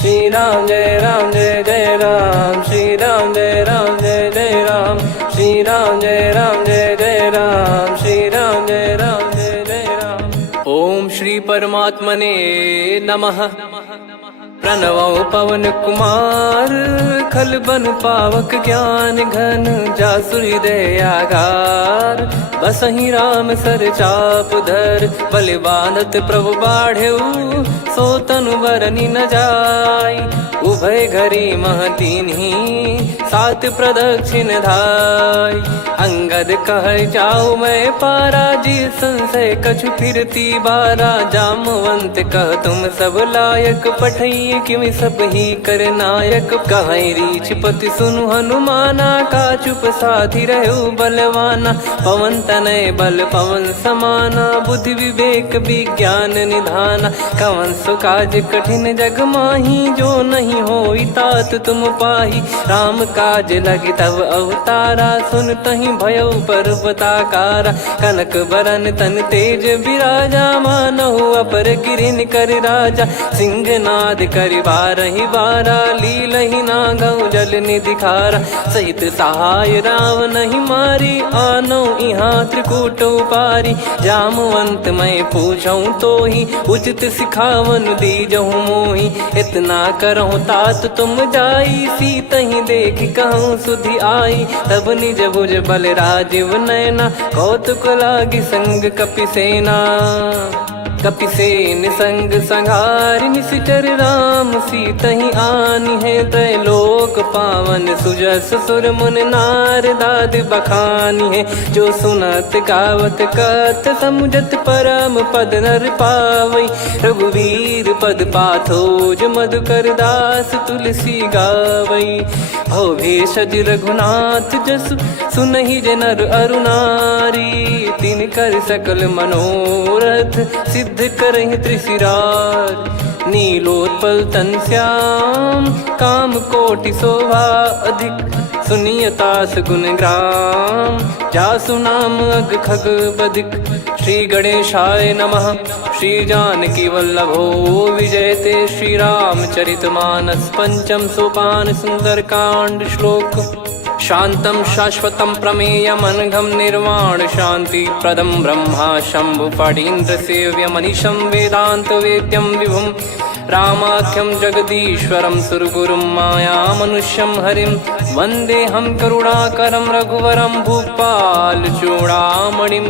श्री राम जय जय राम, श्री राम जय जय राम, श्री राम जय जय राम, श्री राम जय जय राम। ओम श्री परमात्मने नमः। प्रणवो पवन कुमार, खल बन पावक ज्ञान घन, जासु हृदय आगार। बसहि राम सर चाप धर, बलि बांधत प्रभु बाढ़ेऊ, सो तनु बरनि न जाय। उभय घरी महतीन्ही, सात प्रदक्षिण धाय। अंगद कह जाऊ मैं पारा, जी संशय कछु फिरती बारा। जामवंत कह तुम सब लायक, पठई किमि सब ही कर नायक। कहीं रीछ पति सुनु हनुमाना, का चुप साधि रहु बलवाना। पवन तनय बल पवन समाना, बुद्धि विवेक विज्ञान निधाना। कवन सो काज कठिन जग माही, जो नहीं होई तात तुम पाही। राम काज लगी तब अवतारा, सुन तहि भयउ पर्वताकारा। कनक बरन तन तेज बिराजा, मानहु अपर गिरिन कर राजा। सिंहनाद करि बारहि बारा, लीलहि नागौ जल निधि खारा। सहित सहाय राम नहीं मारी, आनो इहाँ त्रिकूट उपारी। जामवंत मैं पूछऊँ तोहि, उचित सिखावन दीजहु मोहि। इतना करहु तात तुम जाई, सीतहि देख कहूँ सुधि आई। तब निज भुज बल राजीव नयना, कौतुक लागी संग कपिसेना। कपिसेन संग संघारि, निशिचर राम सीतहि आनी है। त्रैलोक पावन सुजस सुर मुन नार, दाद बखानी है। जो सुनत गावत कथ, समुझत परम पद नर पावई। रघुवीर पद पाथोज, मधुकर दास तुलसी गावई। भव भेषज रघुनाथ जसु, सुनहि जे नर अरु नारी। तिन कर सकल मनोरथ, सिद्ध करहि त्रिशिरार। नीलोत्पल तन श्याम, काम कोटि शोभा अधिक। सुनियतास गुण ग्राम, जासु नाम अग खग बदिक। श्री गणेशाय नमः। श्री जानकी वल्लभो विजयते, श्री रामचरित मानस। पंचम सोपान सुंदर कांड श्लोक। शांतं शाश्वतं प्रमेयमनघं, निर्वाण शांति प्रदं ब्रह्मा शंभु फणीन्द्र सेव्यमनिशं। वेदांत वेद्यं विभुं रामाख्यं जगदीश्वरं, सुरगुरुं माया मनुष्यं हरिं। वन्देऽहं करुणाकरं रघुवरं, भूपाल चूडामणिं।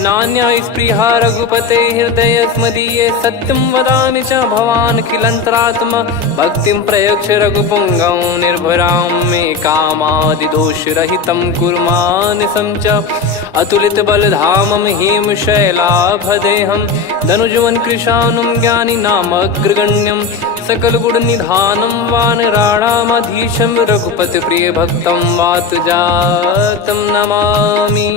नान्या स्पृहा रघुपते हृदय स्मदीये, सत्यं वदामि च भवान् खिलन्तरात्मा। भक्तिं प्रयच्छ रघुपुङ्गं, निर्भरां मे कामादिदोषरहितं कुर्मानिसं च। अतुलित बलधामं हेमशैलाभदेहं, धनुजवन कृशानुं ज्ञानी नामग्रगण्यं। सकल गुण निधानं वानराणामधीशं, रघुपति प्रिय भक्तं वातजातं नमामि।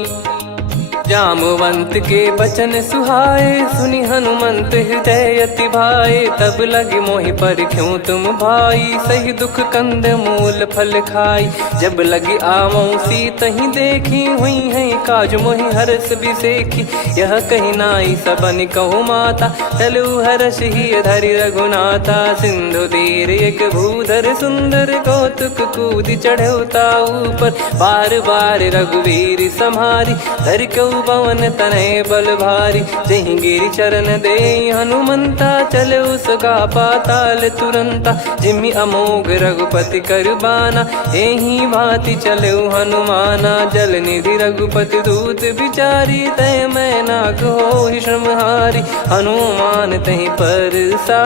जामवंत के बचन सुहाए, सुनि हनुमंत हृदय अति भाए। तब लगे मोहि पर क्यों तुम भाई, सही दुख कंद मूल फल खाई। जब लगे आवऊं सीतहि देखी, हुई है काज मोहि हरस बिसेखी। यह कही नाई सबन कहु माता, चलु हरष ही धरि रघुनाथा। सिंधु तीर एक भूधर सुंदर, कौतुक कूद चढ़ौता ऊपर। बार बार रघुवीर सम्हारी, धर कऊ पवन तनय बल भारी। जहि गिरि चरण दे हनुमंता, चले उसका पाताल तुरंता। जिमि अमोघ रघुपति कर बाना, एहि भांति चले हनुमाना। जल निधि रघुपति दूत बिचारी, तय मैं नाग होहि श्रमहारी। हनुमान तहि परसा,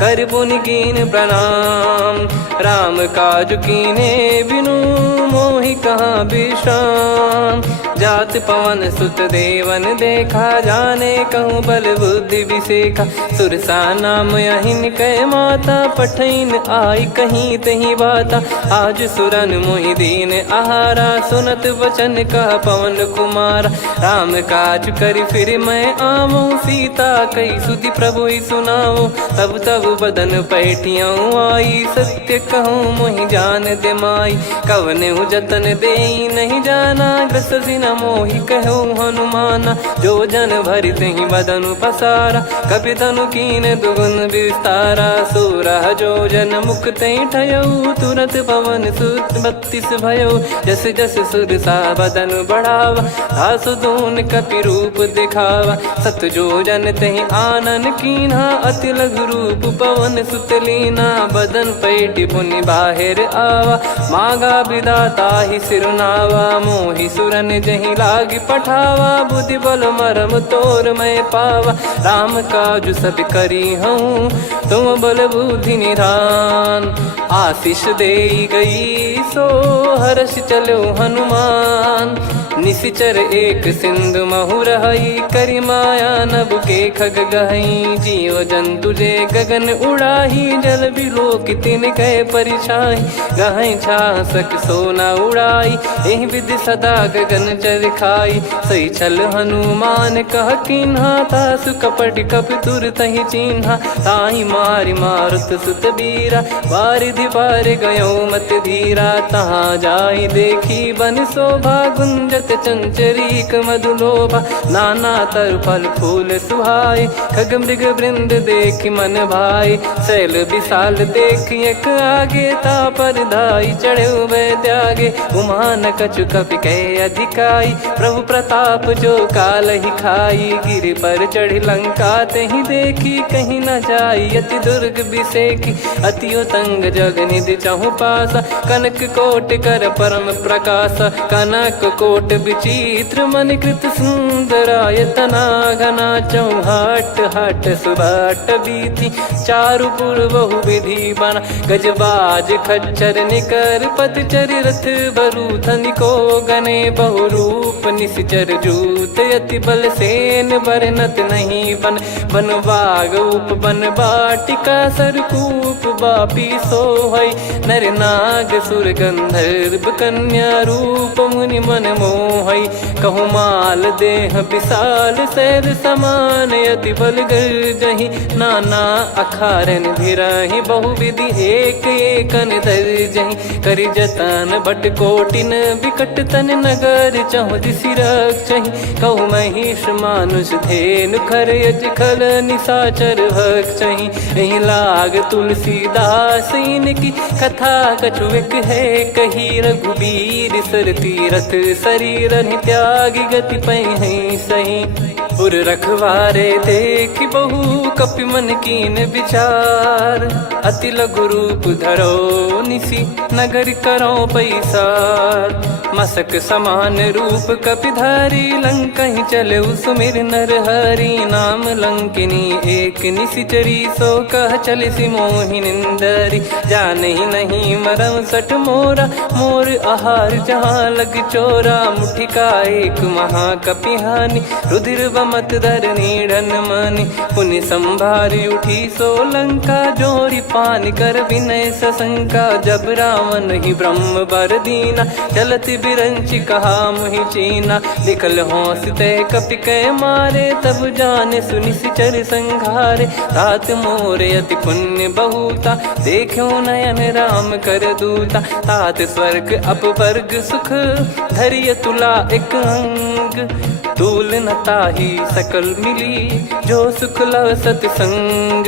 कर पुनि कीन प्रणाम। राम काज कीने बिनु, मोहि कहाँ विश्राम। जात पवन सुत देवन देखा, जाने कहूँ बल बुद्धि विसेखा। सुरसा नाम अहिन कै माता, पठैन आई कहीं तही बाता। आज सुरन मोहि दीन आहारा, सुनत वचन कह पवन कुमारा। राम काज करि फिर मैं आवऊं, सीता कई सुधि प्रभु ही सुनाओ। तब तब बदन पैठियाँ आई, सत्य कहूँ मोहि जान दे माई। कवने जतन दे नहीं जाना, ग्रसि न मोहि कहो हनुमाना। जो जन भरि तेहि बदनु पसारा, कपि तनु कीन दुगुन विस्तारा। सोरह जो जन मुख तेहि ठयऊ, तुरत पवन सुत 32 भयऊ। जस जस सुरसा बदन बढ़ावा, आसु दून कपि रूप दिखावा। सत जो जन तेहि आनन कीन्हा, अति लघु रूप पवन सुत लीना। बदन पैटि पुनि बाहिर आवा, मागा विधाता ही सिरुनावा। मोहि सुरन जहि लागी पठावा, बुद्धि बल मरम तोर मैं पावा। राम काजु सब करी हूँ, तुम बल बुद्धि निधान। आशीष देई गई सो हर्ष चलो हनुमान। निशिचर एक सिंधु महु रहई, करी माया नभ के खग गहई। जीव जंतु जे गगन उड़ाही, जल बिलोक तिन कह परिछाई। गहई छासक सोना उड़ाई, एहि विधि सदा गगन चर खाई। सही छल हनुमान कह कीन्हा, तासु कपट कप तुर तहि चिन्हा। ताहि मारि मारुत सुत बीरा, वारिधि पार गयो मत धीरा। तहाँ जाई देखी बन शोभा, गुंजत चंचरीक मधुलोभा। नाना तर फल फूल सुहाए, खग मृग वृंद देख मन भाई। शैल विशाल देख एक आगे, तापर धाई चढ़े वै त्यागे। उमान कछु कपि कह अधिकाई, प्रभु प्रताप जो काल ही खाई। गिर पर चढ़ी लंका तेहि देखी, कहीं न जाई अति दुर्ग बिसेकी। अति उतंग जग निधि चहु पासा, कनक कोट कर परम प्रकाश। कनक कोट विचित्र मन कृत सुंदरायतना। घना चौहाट हाट सुबाट बीती, चारु पुर बहु विधि बना। गजबाज खच्चर निकर पतचर, रथ बरु धनिको गने। बहु रूप निशिचर जूत, अति बल सेन बरनत नहीं बन। बन बाग उप बन बाटिका, सरकूप बापी सोहई। नर नाग सुर गंधर्व कन्या, रूप मुनि मन मोहई। कहु माल देह विशाल, शैल समान अति बल गर्जहि। नाना अखारन भिरहि, बहु विधि एक एकन दर्जहि। करि जतन बट कोटिन, बिकट तन नगर चहु दिसि रक्षहि। कहु महिष मानुष धेनु, खर यज खल निशाचर भक्षहि। एहि लाग तुलसीदास इनकी, कथा कछु एक है कही। रघुबीर सर तीरथ शरीर, त्यागी गति पै सही। पुर रखवारे देख बहु, कपि मन कीन विचार। अति लघु रूप धरो निसी, नगर करो पैसार। मसक समान रूप कपि धारी, लंकहि चले सुमिर नर हरि। नाम लंकिनी एक निशिचरी, सो कह चलिसि मोहि निंदरी। जानहि नहीं मरम सठ मोरा, मोर आहार जहाँ लग चोरा। मुठिका एक महाकपिहानि, रुधिर बमत धरनी ढन मानि। पुनि संभारी उठी सो लंका, जोरी पान कर विनय सशंका। जब रावण ही ब्रह्म बर दीना, चलत बिरंचि कहा मुहि चीना। लिखल होंस ते कपि कै मारे, तब जाने सुनि सिचर संघारे। तात मोरे अति पुण्य बहुता, देखो नयन राम कर दूता। तात स्वर्ग अपवर्ग सुख, धरिय तुला एक अंग। तूल न ताहि सकल मिली, जो सुख लव सतसंग।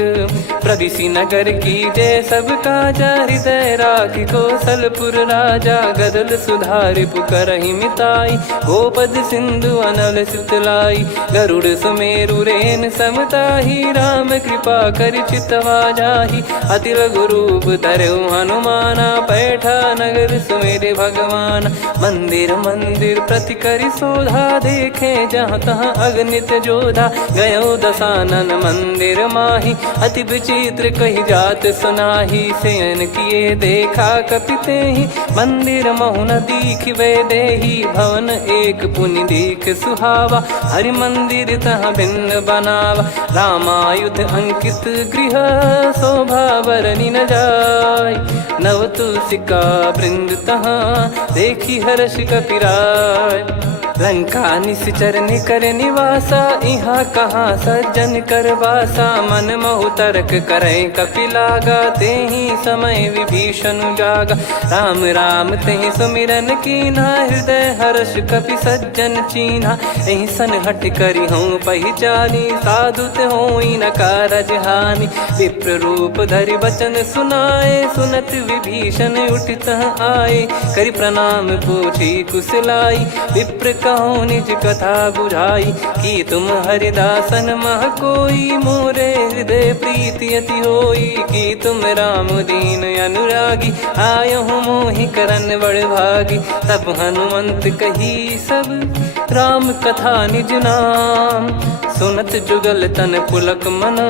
प्रविशि नगर की जय सब काजा, हृदय राखि कौशलपुर राजा। गदल सुधारि पुकरहि मिताई, गोपद सिंधु अनल सितलाई। गरुड़ सुमेरु रेन समताहि, राम कृपा करि चितवा जाहि। अति लघु रूप धरऊ हनुमाना, पैठा नगर सुमेरे भगवान। मंदिर मंदिर प्रति करि शोधा, देखे जहाँ तहाँ अगणित जोधा। गयो दशानन मंदिर माही, अति विचित्र कही जात सुनाही। शयन किए देखा कपि तेहि, मंदिर महु न दीख वे देही। भवन एक पुनि दीख सुहावा, हरि मंदिर तहाँ भिन्न बनावा। रामायुध अंकित गृह, शोभा बरनि न जाय। नव तुलसी का वृंद तहाँ, देखी हर्ष कपिराय। लंका निश्चर निकर निवासा, इहाँ कहाँ सज्जन कर वासा। मन महु तर्क करे कपिलागा, तेहि समय विभीषण जागा। राम राम तेहि सुमिरन कीन्हा, हृदय हर्ष कपि सज्जन चीन्हा। एहि सन हट करि हूँ पहिचानी, साधु ते होई न कारज हानि। विप्र रूप धरि वचन सुनाए, सुनत विभीषण उठित आए। करि प्रणाम पूछी कुशलाई, विप्र कहो निज कथा बुझाई। कि तुम हरिदासन मह कोई, मोरे हृदय प्रीति अति होई। कि तुम राम दीन अनुरागी, आयहु मोहि करन बड़ भागी। तब हनुमंत कही सब राम कथा निज नाम, सुनत जुगल तन पुलक मना,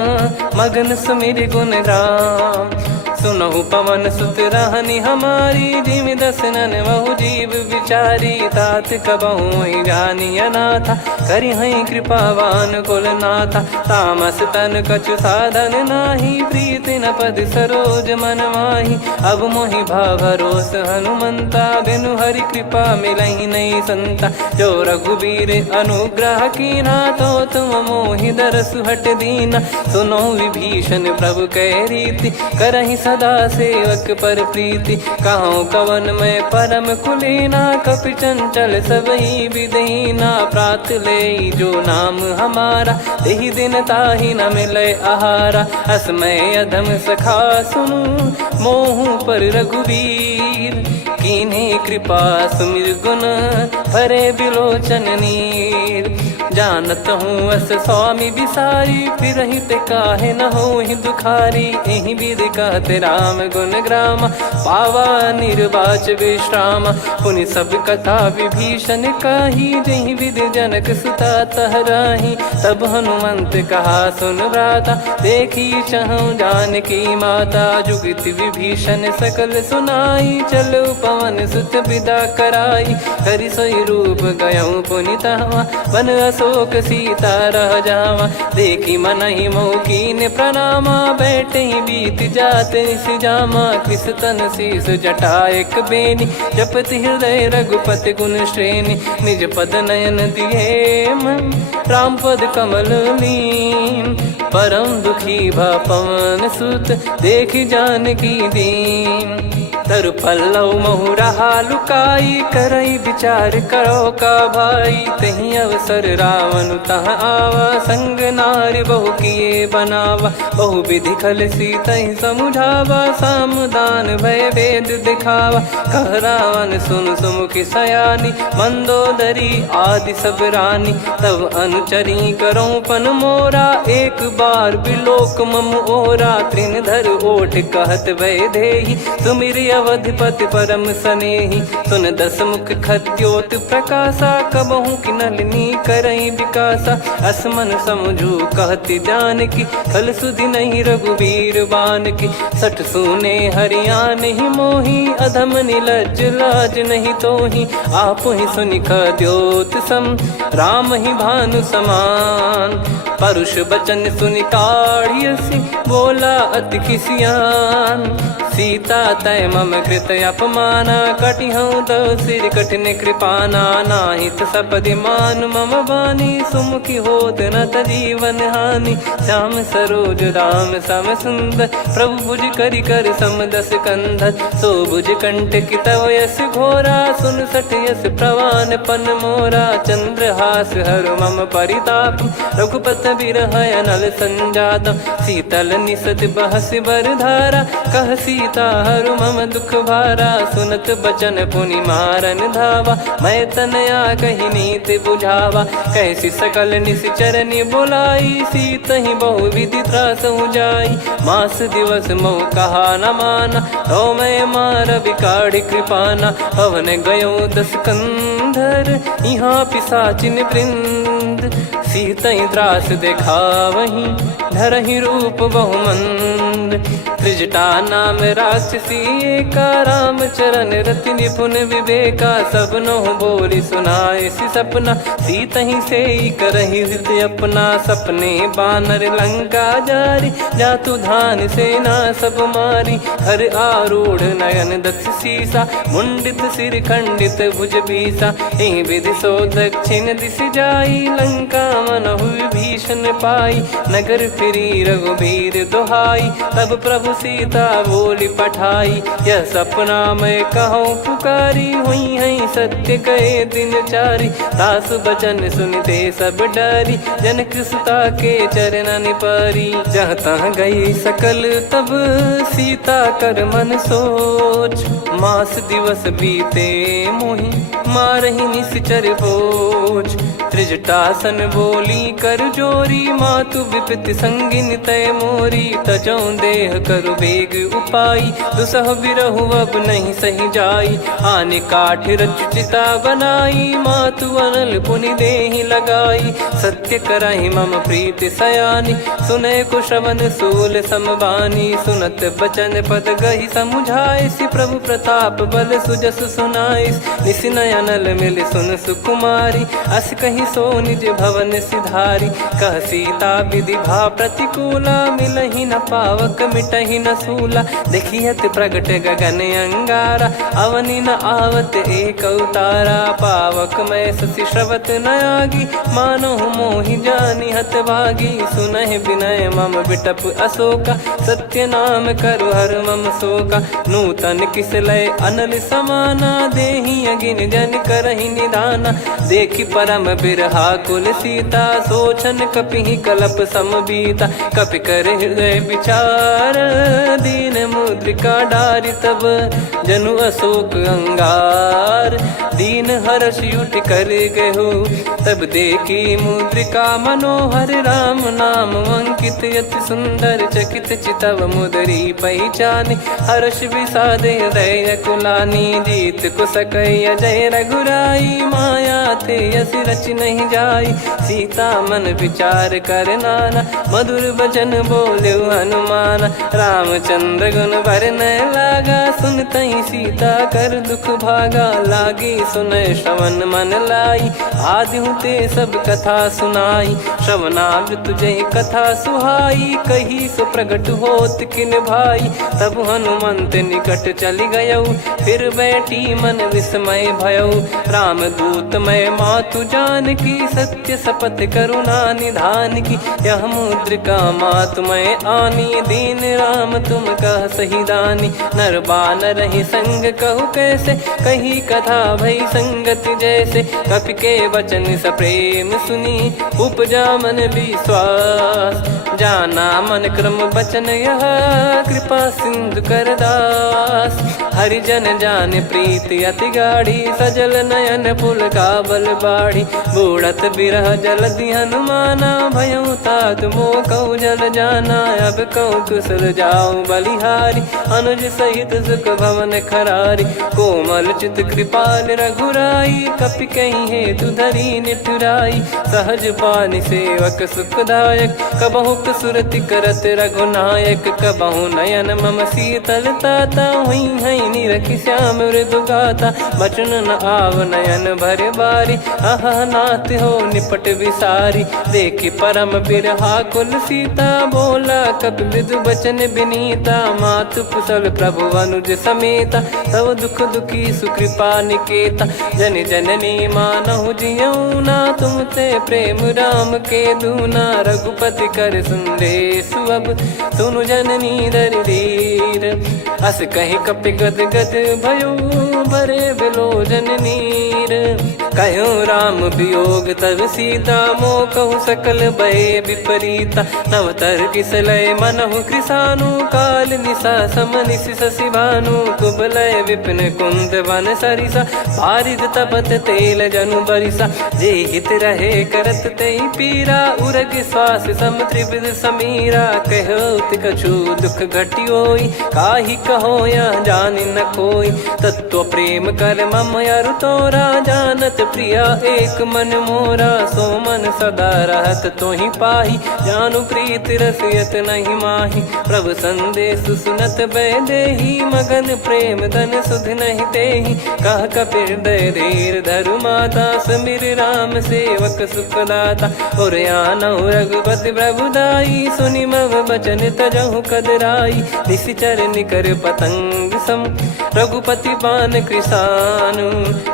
मगन सुमिर गुण राम। सुनहु पवन सुत रहनी हमारी, जिमि दसनन महु जीव विचारी। तात कबहु ही जानी अनाथा, करि हई कृपावान कुल नाथा। तामस तन कछु साधन नाही, प्रीति न पद सरोज मन माही। अब मोहि भाव भरोस हनुमंता, बिनु हरि कृपा मिलहि नहीं संता। जो रघुबीर अनुग्रह कीन्हा, तो तुम मोहि दरसु हट दीना। सुनो विभीषण प्रभु कह रीति, करहि सदा सेवक पर प्रीति। कहूँ कवन में परम कुलीना, कपि चंचल सबही विदहीना। प्रात ले जो नाम हमारा, तेहि दिन ताहि न मिले आहारा। असमय अधम सखा सुनु, मोहु पर रघुवीर। कीन्ही कृपा सुमिर गुण, भरे बिलोचन नीर। जानत हूँ अस स्वामी बिसारी, फिरहि ते काहे न होहि दुखारी। एहि विधि कहते राम गुण ग्राम, पावा निर्वाच विश्राम। पुनि सब कथा विभीषण काही, जहि विधि जनक सुता तहराही। तब हनुमंत कहा सुन भ्राता, देखी चहु जानकी माता। जुगति विभीषण सकल सुनाई, चलो पवन सुत विदा कराई। करि सोई रूप गयऊँ पुनि तहवा, वन अशोक सीता रह जावा। देखी मनहि मोह कीन्ह प्रणामा, बैठे ही बीत जात निस जामा। कृस तन शीस जटा एक बेनी, जपति हृदय रघुपति गुण श्रेणी। निज पद नयन दिए मन, राम पद कमल लीन। परम दुखी भा पवन सुत, देखि जानकी दीन। तरु पल्लव महु रहा लुकाई, करई विचार करो का भाई। तहि अवसर रावण तह आवा, संग नारी बहु किए बनावा। बहु विधि खल सीतहि समुझावा, सामदान भय वेद दिखावा। कह रावण सुन सुमुखि सयानी, मंदोदरी आदि सब रानी। तब अनुचरी करो पन मोरा, एक बार बिलोक मम ओरा। तृण धर ओठ कहत भय देहि, सुमिर अवधिपति परम सनेहि। सुन दस मुख खद्योत प्रकाशा, कबहु कि नलिनी करई विकासा। असमन समझू कहति जानकी, खल सुधि नहीं रघुवीर बानकी। सठ सुने हरियाण ही मोही, अधम निलज्ज लाज नहीं तोही। आप ही सुनि खद्योत सम, राम ही भानु समान। परुष बचन सुनि काढ़ियसि, बोला अति किसियान। सीता तय मम कृत अपमाना, कटिहऊँ तव सिर कठिन कृपाना। नाहित सपदि मान मम बानी, सुमुखी होत न जीवन हानि। श्याम सरोज राम सम सुंदर, प्रभु भुज करि कर सम दस कंधर। सो भुज कंठ की तव यस घोरा, सुन सठ यस प्रवान पन मोरा। चंद्रहास हर मम परिताप, रघुपत बिरह अनल संजातम। शीतल निसत बहस बर धारा, कह सीता हरु मम दुख भारा। सुनत बचन पुनि मारन धावा, मैं तनया कहि नीति बुझावा। कैसी सकल निश्चरनि बुलाई, सीतहि बहु विधि त्रासहु जाई। मास दिवस मोह कहा न माना, तो मैं मार बिकाढ़ि कृपाना। पवन गयो दस कंधर, यहाँ पिशाचिन वृंद। मंद, सीतई त्रास देखावहीं धरहि रूप बहुमंद। त्रिजटा नाम राक्षसी एका, राम चरण रति निपुण विवेका। सबनो बोली सुनाए सि सपना, सीतहि से करहि हृद अपना। सपने बानर लंका जारी, जातु धान सेना सब मारी। हर आरूढ़ नयन दक्ष सीसा, मुंडित सिर खंडित भुज बीसा। एहि विधि सो दक्षिण दिश जाई, लंका मनहु विभीषण पाई। नगर फिरी रघुबीर दुहाई, तब प्रभु सीता बोली पठाई। यह सपना मैं कहूँ पुकारी, हुई है सत्य कहे दिन चारी। दास बचन सुनते सब डरी, जनक सुता के चरण परी। जहाँ तहाँ गई सकल तब सीता कर मन सोच। मास दिवस बीते मोहि मारहि निश्चर बोझ। त्रिजटासन बोली कर जोरी, मातु विपत्ति संगिन तय मोरी। तजौ देह करु बेग उपाई, दुसह बिरहु अब नहीं सही जाई। आने काठ रचिता बनाई, मातु अनल पुनि देहि लगाई। सत्य करहि मम प्रीति सयानी, सुनय को श्रवण सूल समबानी। सुनत बचन पद गहि समुझाए, सि प्रभु प्रताप बल सुजस सुनाइस। निस नयनल मिल सुन सुकुमारी, अस कहि सो निज भवन सिधारी। कह सीता विधि भा प्रतिकूला, मिलहि न पावक मिटहि न सूला। देखियत प्रगट गगन अंगारा, अवनि न आवत एक अवतारा। पावक मैं शशि श्रवत न आगी, मानो मोहि जानि हत भागी। सुनहि विनय मम बिटप अशोका, सत्य नाम करु हर मम शोका। नूतन किस लय अनल समाना, देहि अगिन जन करहि निदाना। देखि परम बिरहा कुल सीता, सोचन कपिहि कलप समबीता। कपि कर हृदय विचार, दीन मुद्रिका डारि तब जनु अशोक अंगार। दीन हर्ष उठ कर गहु, तब देखी मुद्रिका मनोहर। राम नाम अंकित अति सुंदर, चकित चितव मुदरी पहचान। हर्ष विषाद हृदय कुलानी, जीत को सकय जय रघुराई। माया थे यस रच नहीं जाई, सीता मन विचार कर नाना। मधुर बचन बोले हनुमान, रामचंद्र गुण बरनै लागा। सुनतहि सीता कर दुख भागा, लागी सुनय श्रवण मन लाई। आदि ते सब कथा सुनाई, श्रवणामृत जय कथा सुहाई। कही सो प्रगट होत किन भाई, तब हनुमंत निकट चली गयौ। फिर बैठी मन विस्मय भयौ, राम दूत मैं मातु जानकी। सत्य शपथ करुणा निधान की, यह मुद्रिका मातु मैं आनी। दीन राम तुम कह सही दानी, नर बानर ही संग कहु कैसे। कही कथा भई संगति जैसे, कपि के वचन सप्रेम सुनी। उपजा मन विश्वास, जाना मन क्रम बचन यह। कृपा सिंधु कर दास, हरिजन जान प्रीति अति गाढ़ी। सजल नयन पुल का बल बाढ़ी, बूढ़त बिरह जल दी हनुमाना। भयउ तात मोह कहु जल जाना, अब कहु कुशल जाऊं बलिहारी। अनुज सहित सुख भवन खरारी, कोमल चित कृपाल रघुराई। कपि कहीं हेतु धरी निठुराई, सहज पानि सेवक सुखदायक। कबहु सुरति करत रघुनायक, कबहु नयन मम शीतल ताता। हुई है निरखि श्याम मृदु गाता, बचन न आव नयन भर बारी। आहा नाथ हो निपट विसारी, देखि परम बिरहा कुल सीता। बोला कपि मृदु बचन बिनीता, मातु कुशल प्रभु अनुज समेता। तव दुख दुखी सुकृपा निकेता, जन जननी मानहु जियऊ ना। तुम ते प्रेम राम के दूना, रघुपति कर संदेश अब सुनु जननी दर धीर। अस कहि कपि गद गद भयो, भरे बिलोचन नीर। कहो राम वियोग तब सीता, मोह कहु सकल भय विपरीता। नवतर किसलय मनहु कृसानु, काल निशा समनिशि शशि भानु। कुबलय विपिन कुंद वन सरिसा, पारिद तपत तेल जनु बरिसा। जे हित रहे करत तेहि पीरा, उरग श्वास सम त्रिविध समीरा। कहो कछु दुख घटियोई, काहि कहो या जान न कोई। तत्व प्रेम कर मम अरु तोरा, जानत प्रिया एक मन मोरा। सो मन सदा रहत तो ही पाही, जानु प्रीत रसियत नहीं माही। प्रभु संदेश सुनत बैदेही, मगन प्रेम धन सुध नहीं तेही। कह कपिर दय धीर धरु माता, समिर राम सेवक सुखदाता। और आनौ रघुपति प्रभुदाई, सुनि मव बचन तजहु कदराई। निशिचर निकर पतंग सम, रघुपति पान कृसानु।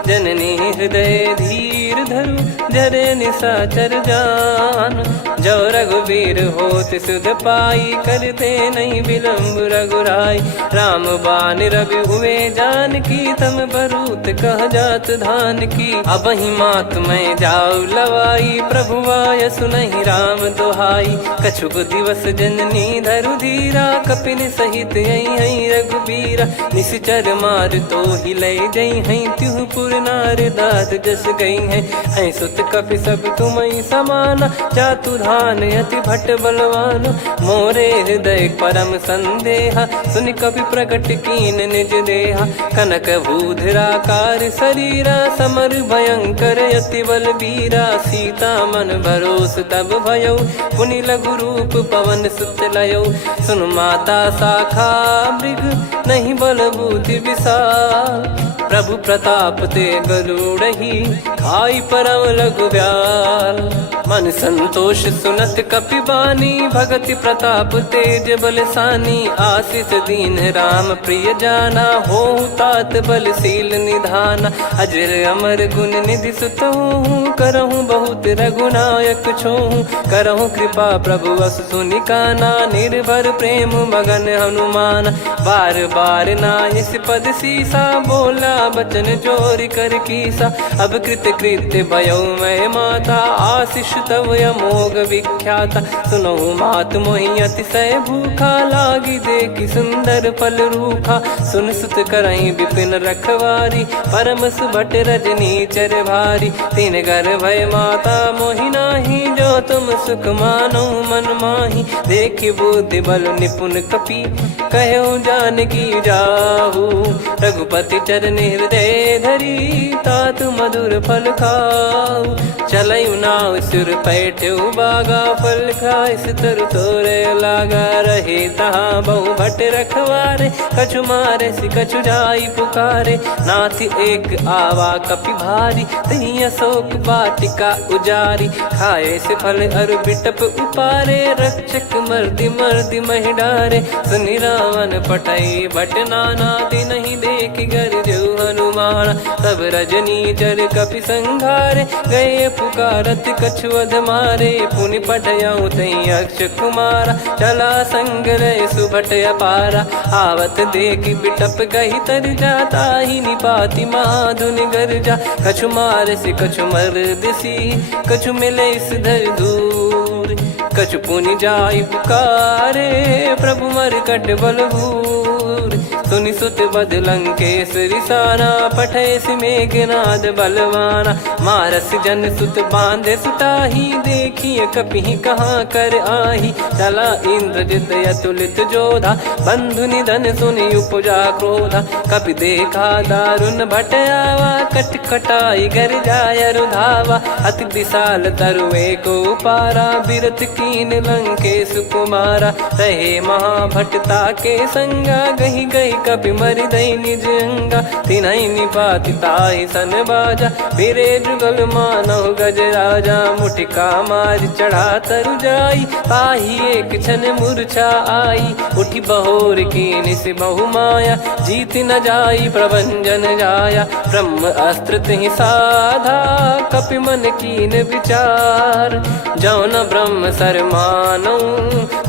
जननी हृदय धीर धरु, जरे निशाचर जान। जो रघुवीर होत सुध पाई, करते नहीं विलम्ब रघुराई। राम बान रवि हुए जानकी, तम बरूत कह जात धान की। अब ही मात मैं जाऊ लवाई, प्रभु आय सुनहि राम दोहाई। कछुक दिवस जननी धरु धीरा, कपिन सहित यही रघुबीरा। निशिचर मार तो ही ले जई हैं, त्युह पुर नार दाद जस गई हैं। सुत कपि सब तुमहि समाना, जातु धान अति भट बलवान। मोरे हृदय परम संदेहा, सुनि कपि प्रकट कीन निज देहा। कनक भूधराकार शरीरा, समर भयंकर अति बलबीरा। सीता मन भरोस तब भयउ, पुनि लघु रूप पवन सुत लयउ। सुन माता शाखा मृग, नहीं बल बुद्धि विशाल। प्रभु प्रताप ते गरुड़ही, खाई परम लघु ब्याल। मन संतोष सुनत कपि बानी, भगति प्रताप तेज बलसानी। आशीष दीन राम प्रिय जाना, होहु तात बलशील निधाना। अजर अमर गुण निधि सुतहु, करहु बहुत रघुनायक छोहु। करहु कृपा प्रभु अस सुनि काना, निर्भर प्रेम मगन हनुमान। बार बार नायस पद सीसा, बोला बचन चोरी कर कीसा। अब कृत कृत्य भयउ मैं माता, आशीष तव अमोघ विख्याता। सुनहु मात मोहि अतिशय भूखा, लागी देखि सुंदर फल रूखा। सुन सुत करहि विपिन रखवारी, परम सुभट रजनी चर भारी। तीन घर भय माता मोहि नाही, जो तुम सुख मानो मन माही। देखि बुद्धि बल निपुण कपि, कहु जानकी जाहु। रघुपति चरण हृदय धरी, तात मधुर फल खाऊ। चलयु नाव सुर पैठ्यु बागा, फल खाइस तरु तोरे लागा। रहे तहाँ बहु भट रखवारे, कछु मारे सि कछु जाई पुकारे। नाथ एक आवा कपि भारी, तही अशोक वाटिका उजारी। खाए से फल अरु बिटप उपारे, रक्षक मर्दि मर्दि महि डारे। सुनि रावण पटई भट नाना, तिनहि देखि गरजउ हनुमान। तब रजनी चर कपि संघारे, गए पुकारत कछु अध मारे। पुनि पठयउ तई अक्ष कुमारा, चला संग रहे सुभट अपारा। आवत देखि बिटप गही तर जाता, ही निपाति महाधुनि गर्जा। कछु मार से कछु मर्दिसी, कछु मिले इस धर दूर। कछु पुनि जाई पुकारे, प्रभु मरकट बलभूर। सुनि सुत बद लंकेश्वरी साना, पठय मेघनाद बलवाना। मारस जन सुत बांधे सुताही, देखिए कपि कहाँ कर आही। चला इंद्रजित अतुलित जोधा, बंधु निधन सुनि उपजा क्रोधा। कपि देखा दारुण भट आवा, कट कटाई गर जाय रुधावा। अति विशाल तरुए को पारा, बिरत कीन लंकेश कुमारा। रहे महाभटता के संगा, गही गही कपि मरि दई निज अंगा। तिन्हि निपाति ताहि सन बाजा, फिरे जुगल मानव गज राजा। मुटिका मार चढ़ा तरु जाई, ताहि एक क्षण मूर्छा आई। उठि बहोर कीन से बहु माया, जीत न जाई प्रभंजन जाया। ब्रह्म अस्त्र तिहि साधा, कपि मन कीन विचार। जौ न ब्रह्म सर मानौ,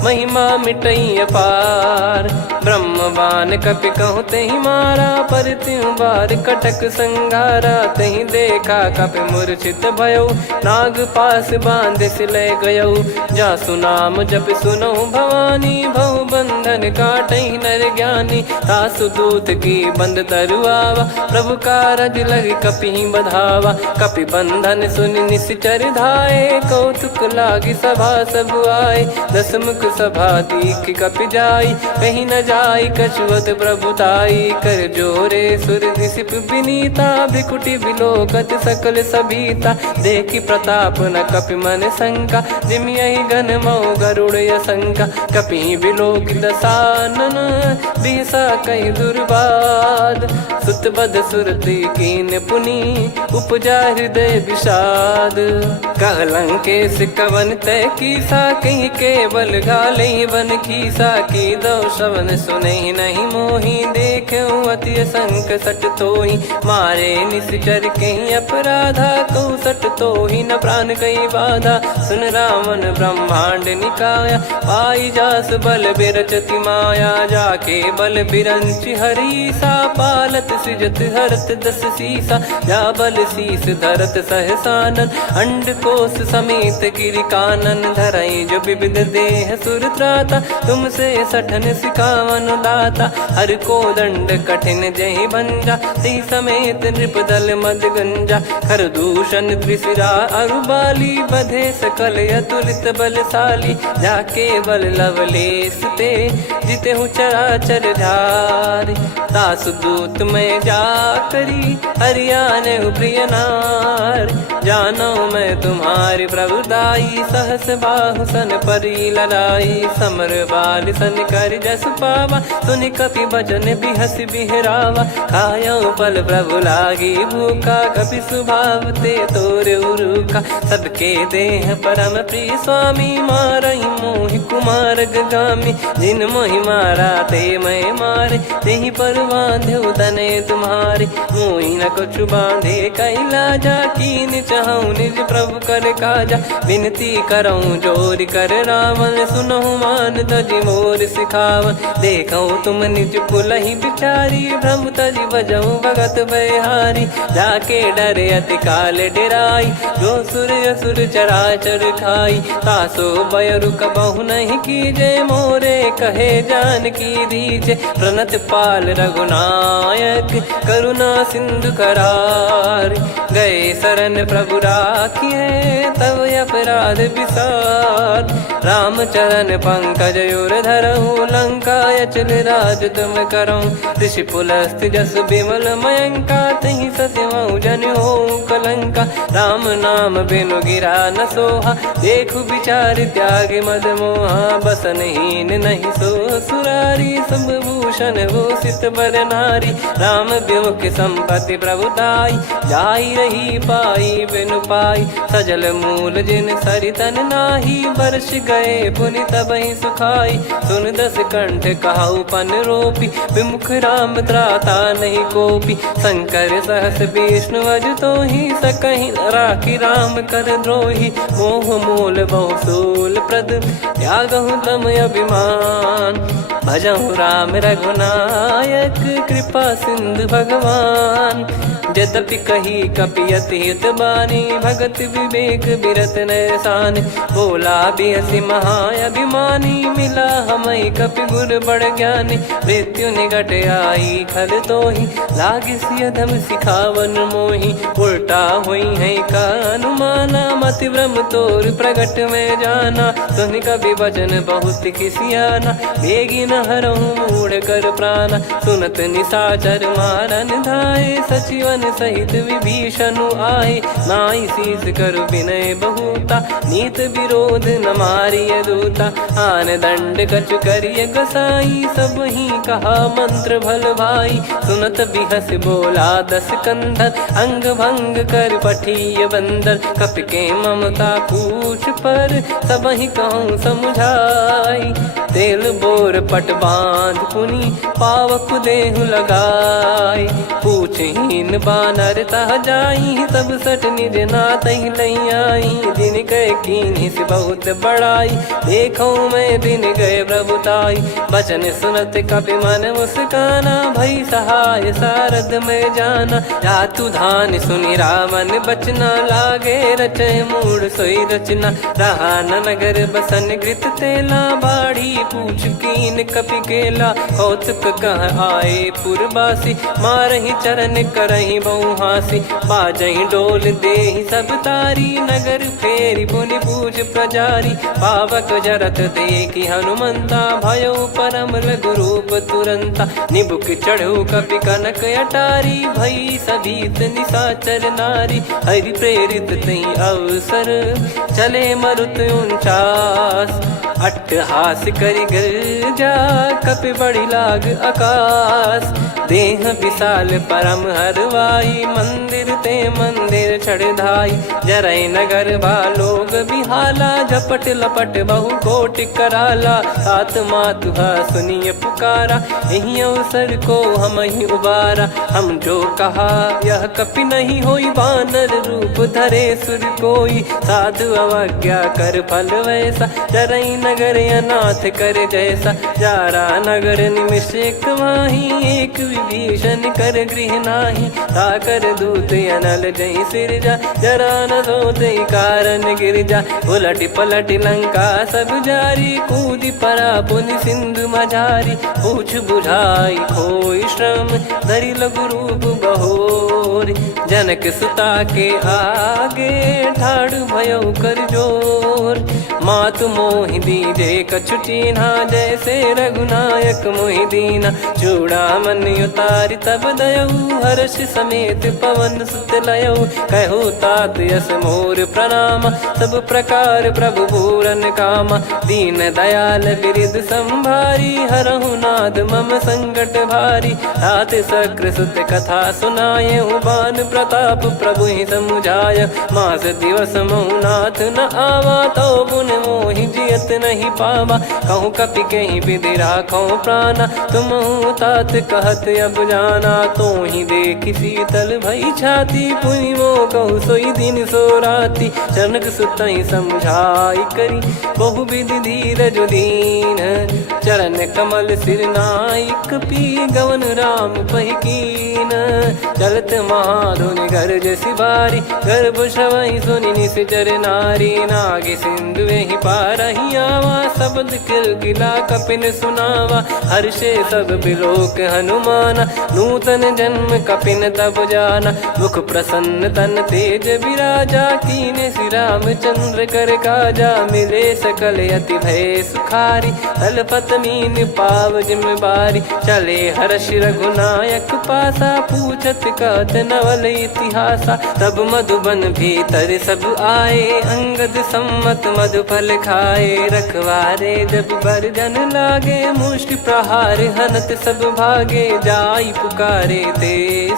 महिमा मिटई अपार। ब्रह्म बान कपि कहु तहि मारा, पर त्यों बार कटक संगारा। तहि देखा कपि मूर्छित भयउ, नाग पास बांध सिले गयउ। जासु नाम जप सुनहु भवानी, भव बंधन काटहि नर ज्ञानी। तासु दूत की बंद तरुआवा, प्रभु कारज लग कपि बधावा। कपि बंधन सुनि निश्चर धाये, कौतुक लागी सभा सब आए। दस मुख सभा दीख कपि जाई, कहीं न जाई कछुवत प्रभुताई। कर जोरे सुर दिसिप विनीता, भ्रिकुटि बिलोकत सकल सबीता। देखि प्रताप न कपि मन शंका, जिमियहि गन मऊ गरुड़ असंका। कपि बिलोक दसानन, बिहसा कहि दुर्वाद। सुत बध सुरति कीन पुनि, उपजा हृदय विषाद। कहलंकेश कवन तय कीसा, कहीं केवल गाले बन खीसा। की दो श्रवण सुने नहीं मोही, देखे अति संक सट तोही। मारे निश्चर कहीं अपराधा, कहूँ सट तोही न प्राण कहीं बाधा। सुन रावण ब्रह्मांड निकाया, पाई जास बल बिरचति माया। जाके बल बिरंच हरीसा, पालत सृजत हरत दस सीसा। जा बल शीस धरत सहसानन, अंड कोश समेत गिरि कानन। धरई जो विविध देह सुर त्राता, तुमसे सठन सिखावन दाता। हर को दंड कठिन जहि भंजा, ती समेत नृप दल मद गंजा। खर दूषण त्रिशिरा अरुबाली, बधे सकल अतुलित बलशाली। जाके बल लवलेश ते, जिते हूँ चराचर धारी। दास दूत में जा करी, हरियाने प्रिय नार। जानो मैं तुम्हारी प्रभुताई, सहस बाहु सन परी लड़ाई। समर बाल सन कर जस पावा, सुनि कपि भजन बिहस बिहरावा। खायो पल प्रभु लागी भूखा, कपि स्वभाव ते तोर उरुखा। सबके देह परम प्रिय स्वामी, मारई मोहि कुमार गगामी। जिन मोहि मारा ते मैं मारे, तेहि पर बांधो तने तुम्हारे। मोहि न कुछ बांधे कैलाजा, कीन चाहूँ निज प्रभु कर काजा। विनती करऊँ जोर कर रावण, सुनहु मान तजि मोर सिखावन। देखऊँ तुम निज पुलहि बिचारी, भ्रम तजि बजऊँ भगत बहारी। जाके डरे अति काल डेराई, जो सुर असुर चराचर खाई। तासो बयरु कबहु नहीं कीजे, मोरे कहे जान की दीजे। प्रणत पाल रघुनायक, करुणा सिंधु करार। गए शरण प्रभु राखिए, तब अपराध विसार। राम चरण पंकज उर धरऊँ, लंका अचल राज तुम करऊँ। ऋषि पुलस्त जस विमल मयंका, तहि सत्यमऊ जन हो कलंका। राम नाम बिनु गिरा न सोहा, देखु विचार त्याग मद मोहा। बसनहीन नहीं सो सुरारी, सब भूषण भूषित बर नारी। राम विमुख संपत्ति प्रभुताई, जाई रही पाई बिनु पाई। सजल मूल जिन सरितन नाही, वर्ष गए पुनि तबहि सुखाई। सुन दस कंठ कहाऊ पन रोपी, विमुख राम त्राता नहीं कोपी। शंकर सहस विष्णु अज तोहि, सकहि न राखी राम कर द्रोही। मोह मूल बहु सूल प्रद, त्यागहु तम अभिमान। भजहु राम रघुनायक, कृपा सिंधु भगवान। यद्यपि कही कपियति हित बानी, भगत विवेक बिरत नैसान। बोला बिहसि महाअभिमानी, मिला हमई कपि गुर बड़ ज्ञानी। मृत्यु निकट आई खल तोहि, लागिसि अधम सिखावन मोहि। उल्टा हुई है का अनुमाना, मति भ्रम तोर प्रगट में जाना। सुन कवि वचन बहुत खिसियाना, बेगी न हरहु मूढ़ कर प्राणा। सुनत निशाचर मारन धाये, सचिवन सहित विभीषणु आए। नाई शीस कर विनय बहुता, नीत विरोध न मारिय दूता। आन दंड कछु करिय गसाई, सब ही कहा मंत्र भल भाई। सुनत बिहस बोला दस कंधर, अंग भंग कर पठिय बंदर। कपि के ममता पूछ पर, सब ही कहूँ समुझाई। तेल बोर पट बांध पुनि, पावक देहु लगाई। पूछहीन बानर तह जाई, सब सट निज नातहि लई आई। दिन गए कीन्ही से बहुत बड़ाई, देखो मैं दिन गए प्रभुताई। बचन सुनत कपि मन मुस्काना, भई सहाय सारद में जाना। जातु धान सुनि रावण बचना, लागे रचय मूढ़ सोई रचना। रहा न नगर बसन घृत तेला, बाढ़ी पूछ कीन कपि केला कौतुक कह आए पुरबासी मारही चरण करही बहु हासी बाजही डोल देहि सब तारी नगर फेरी पुनि पूज प्रजारी पावक जरत देखी हनुमंता भयो परम लघु रूप तुरंता निबुक चढ़ू कपि कनक अटारी भई सभीत निशाचर नारी हरि प्रेरित तई अवसर चले मरुत 49 अट्टहास करि गिरजा कपि बड़ी लाग आकाश देह विशाल परम हरवाई मंदिर ते मंदिर चढ़ाई जरई नगर बालोग बिहाला झपट लपट बहु कोट कराला सात मातुहा सुनिय पुकारा यही अवसर को हम ही उबारा हम जो कहा यह कपि नहीं होई बानर रूप धरे सुर कोई साधु अवज्ञा कर फल वैसा जरई नगर अनाथ कर जैसा जारा नगर निमिष एक माही एक विभीषण कर गृह नाही ताकर दूत अनल जय सिरजा जरा न सोते कारण गिरजा उलट पलट लंका सब जारी कूदी परा पुनि सिंधु मझारी पूछ बुझाई खोई श्रम धरि लघु रूप बहोरी जनक सुता के आगे ठाड़ भयो कर जोर मातु मोहि दीजे कछु चीन्हा जैसे रघुनायक मोहि दीना चूड़ामन उतारि तब दयऊ हर्ष समेत पवन सुत लयऊ कहु तात यस मोर प्रणाम सब प्रकार प्रभु पूरन कामा दीन दयाल बिरिद संभारी हरहु नाद मम संकट भारी तात सक्र सुत कथा सुनाये बान प्रताप प्रभु ही समुझाय मास दिवस महु नाथ न आवा तो पुन मोहि जियत नहीं पावा कहूँ कपि कहीं विधि राखो प्राणा तुम तात कहत अब जाना तो ही देख शीतल भई छाती पुनि मो कहु सोई दिन सो राती जनक सुतई समझाई करी बहु विधि धीरज दीन चरण कमल सिर नाइक पी गवन राम पहिकीन चलत महाधुनि गर्ज सिबारी गर्भ श्रवहि सुनि निश्चर नारी नागे सिंधु ही पारही आवा शब्द किलकिला कपिन सुनावा हर्षे सब बिलोक हनुमाना नूतन जन्म कपिन तब जाना मुख प्रसन्न तन तेज विराजा कीने श्री रामचंद्र कर काजा मिले सकल अति भय सुखारी तलपत मीन पाव जिम्मेवारी चले हर्ष रघुनायक पासा पूछत कहत नवल इतिहासा तब मधुबन भीतर सब आए अंगद सम्मत मधुफल खाए रखवारे जब बरजन लागे मुष्टि प्रहार हनत सब भागे जाई पुकारे ते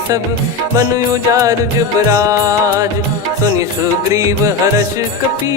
सब मनु उजार जुबराज सुनि सुग्रीव हर्ष कपि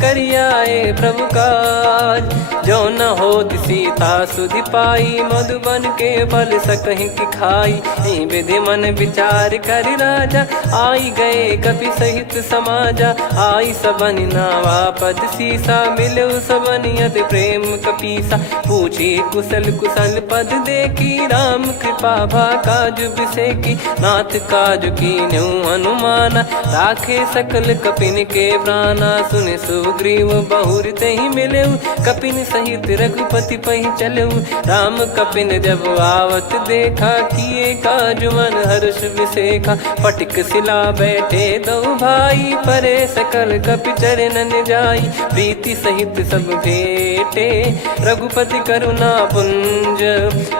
करियाए प्रभु काज जो न हो सीता सुधि पाई मधुबन के फल सकहि की खाई विधि मन विचार कर राजा आई गए कपि सहित समाजा आई सबन नावा पद सीसा मिलो सबनियत प्रेम कपीसा पूछी कुशल कुशल पद देखी राम कृपा भा काज बिसेकी नाथ काज की न्यू हनुमाना राखे सकल कपिन के प्राणा सुन सुग्रीव बहुर ते ही मिले कपिन सहित रघुपति पहि चले राम कपिन जब आवत देखा किए काज मन हर्ष विसेखा पटिक सिला बैठे दो भाई परे सकल कपि चरणन जाई प्रीति सहित सब भेटे रघुपति करुणा पुंज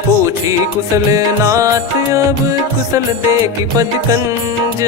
पूछी कुशल नाथ अब कुशल देखी पद कंज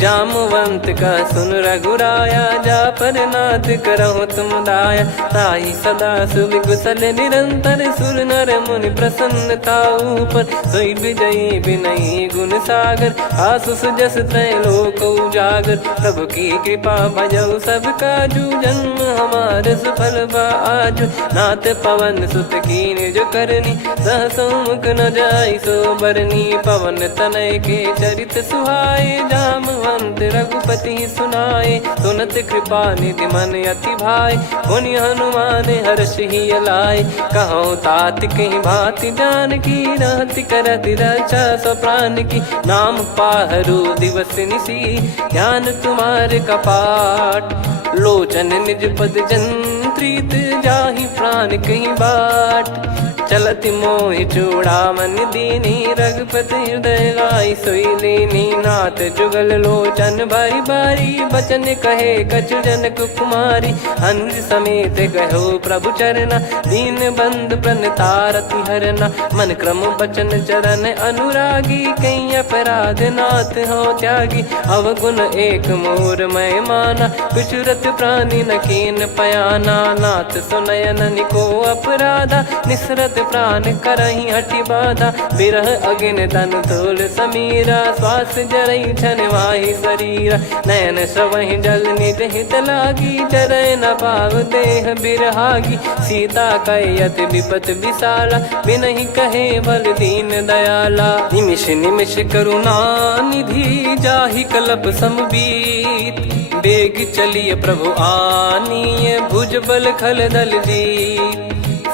जामवंत का सुन रघुराया जा पर नाथ करहु तुम दाया ताई सदा सुभि कुशल निरंतर सुर नर मुनि प्रसन्नता ऊपर सोई विजयी विनयी गुण सागर आसु सुजस त्रैलोक उजागर प्रभु की कृपा भजऊ सब काजू जन्म हमार सफल बाजू नाथ पवन सुत कीन जो करनी सहसो मुख न जाई सो बरनी पवन तनय के चरित सुहाए जामवंत रघुपति सुनाए सुनत कृपा निधि मन अति भाई पुनि हनुमान हर्ष ही लाए कहो तात कहीं भांति जान की रहति करति रक्षा सो प्राण की नाम पाहरू दिवस निसी ध्यान तुम्हारे कपाट लोचन निज पद जन प्रीत जाहि प्राण कहीं बाट। चलत मोहि चूड़ामन दीनी रघुपति हृदय लाई सोई लीनी। नाथ जुगल लोचन बारी बारी बचन कहे कछु जनक कुमारी। हंस समेत गहो प्रभु चरना दीन बंद प्रणतारति हरना। मन क्रम बचन चरण अनुरागी कहीं अपराध नाथ हो त्यागी। अवगुण एक मोर मैं माना विचुरत प्राणी न कीन पयाना। नाथ सुनयन निको अपराधा निसरत प्राण करही हटि बाधा। बिरह अगिन तन तोल समीरा श्वास जरई छन वाहि शरीरा। नयन सवहि जल निज हित लागी चरय न पाव देह बिरहागी। सीता कयत विपत विशाला बिनहि कहे बल दीन दयाला। निमिष निमिष करुणा निधि जाहि कलप समबीत। बेग चलिए प्रभु आनीय भुज बल खल दल जीत।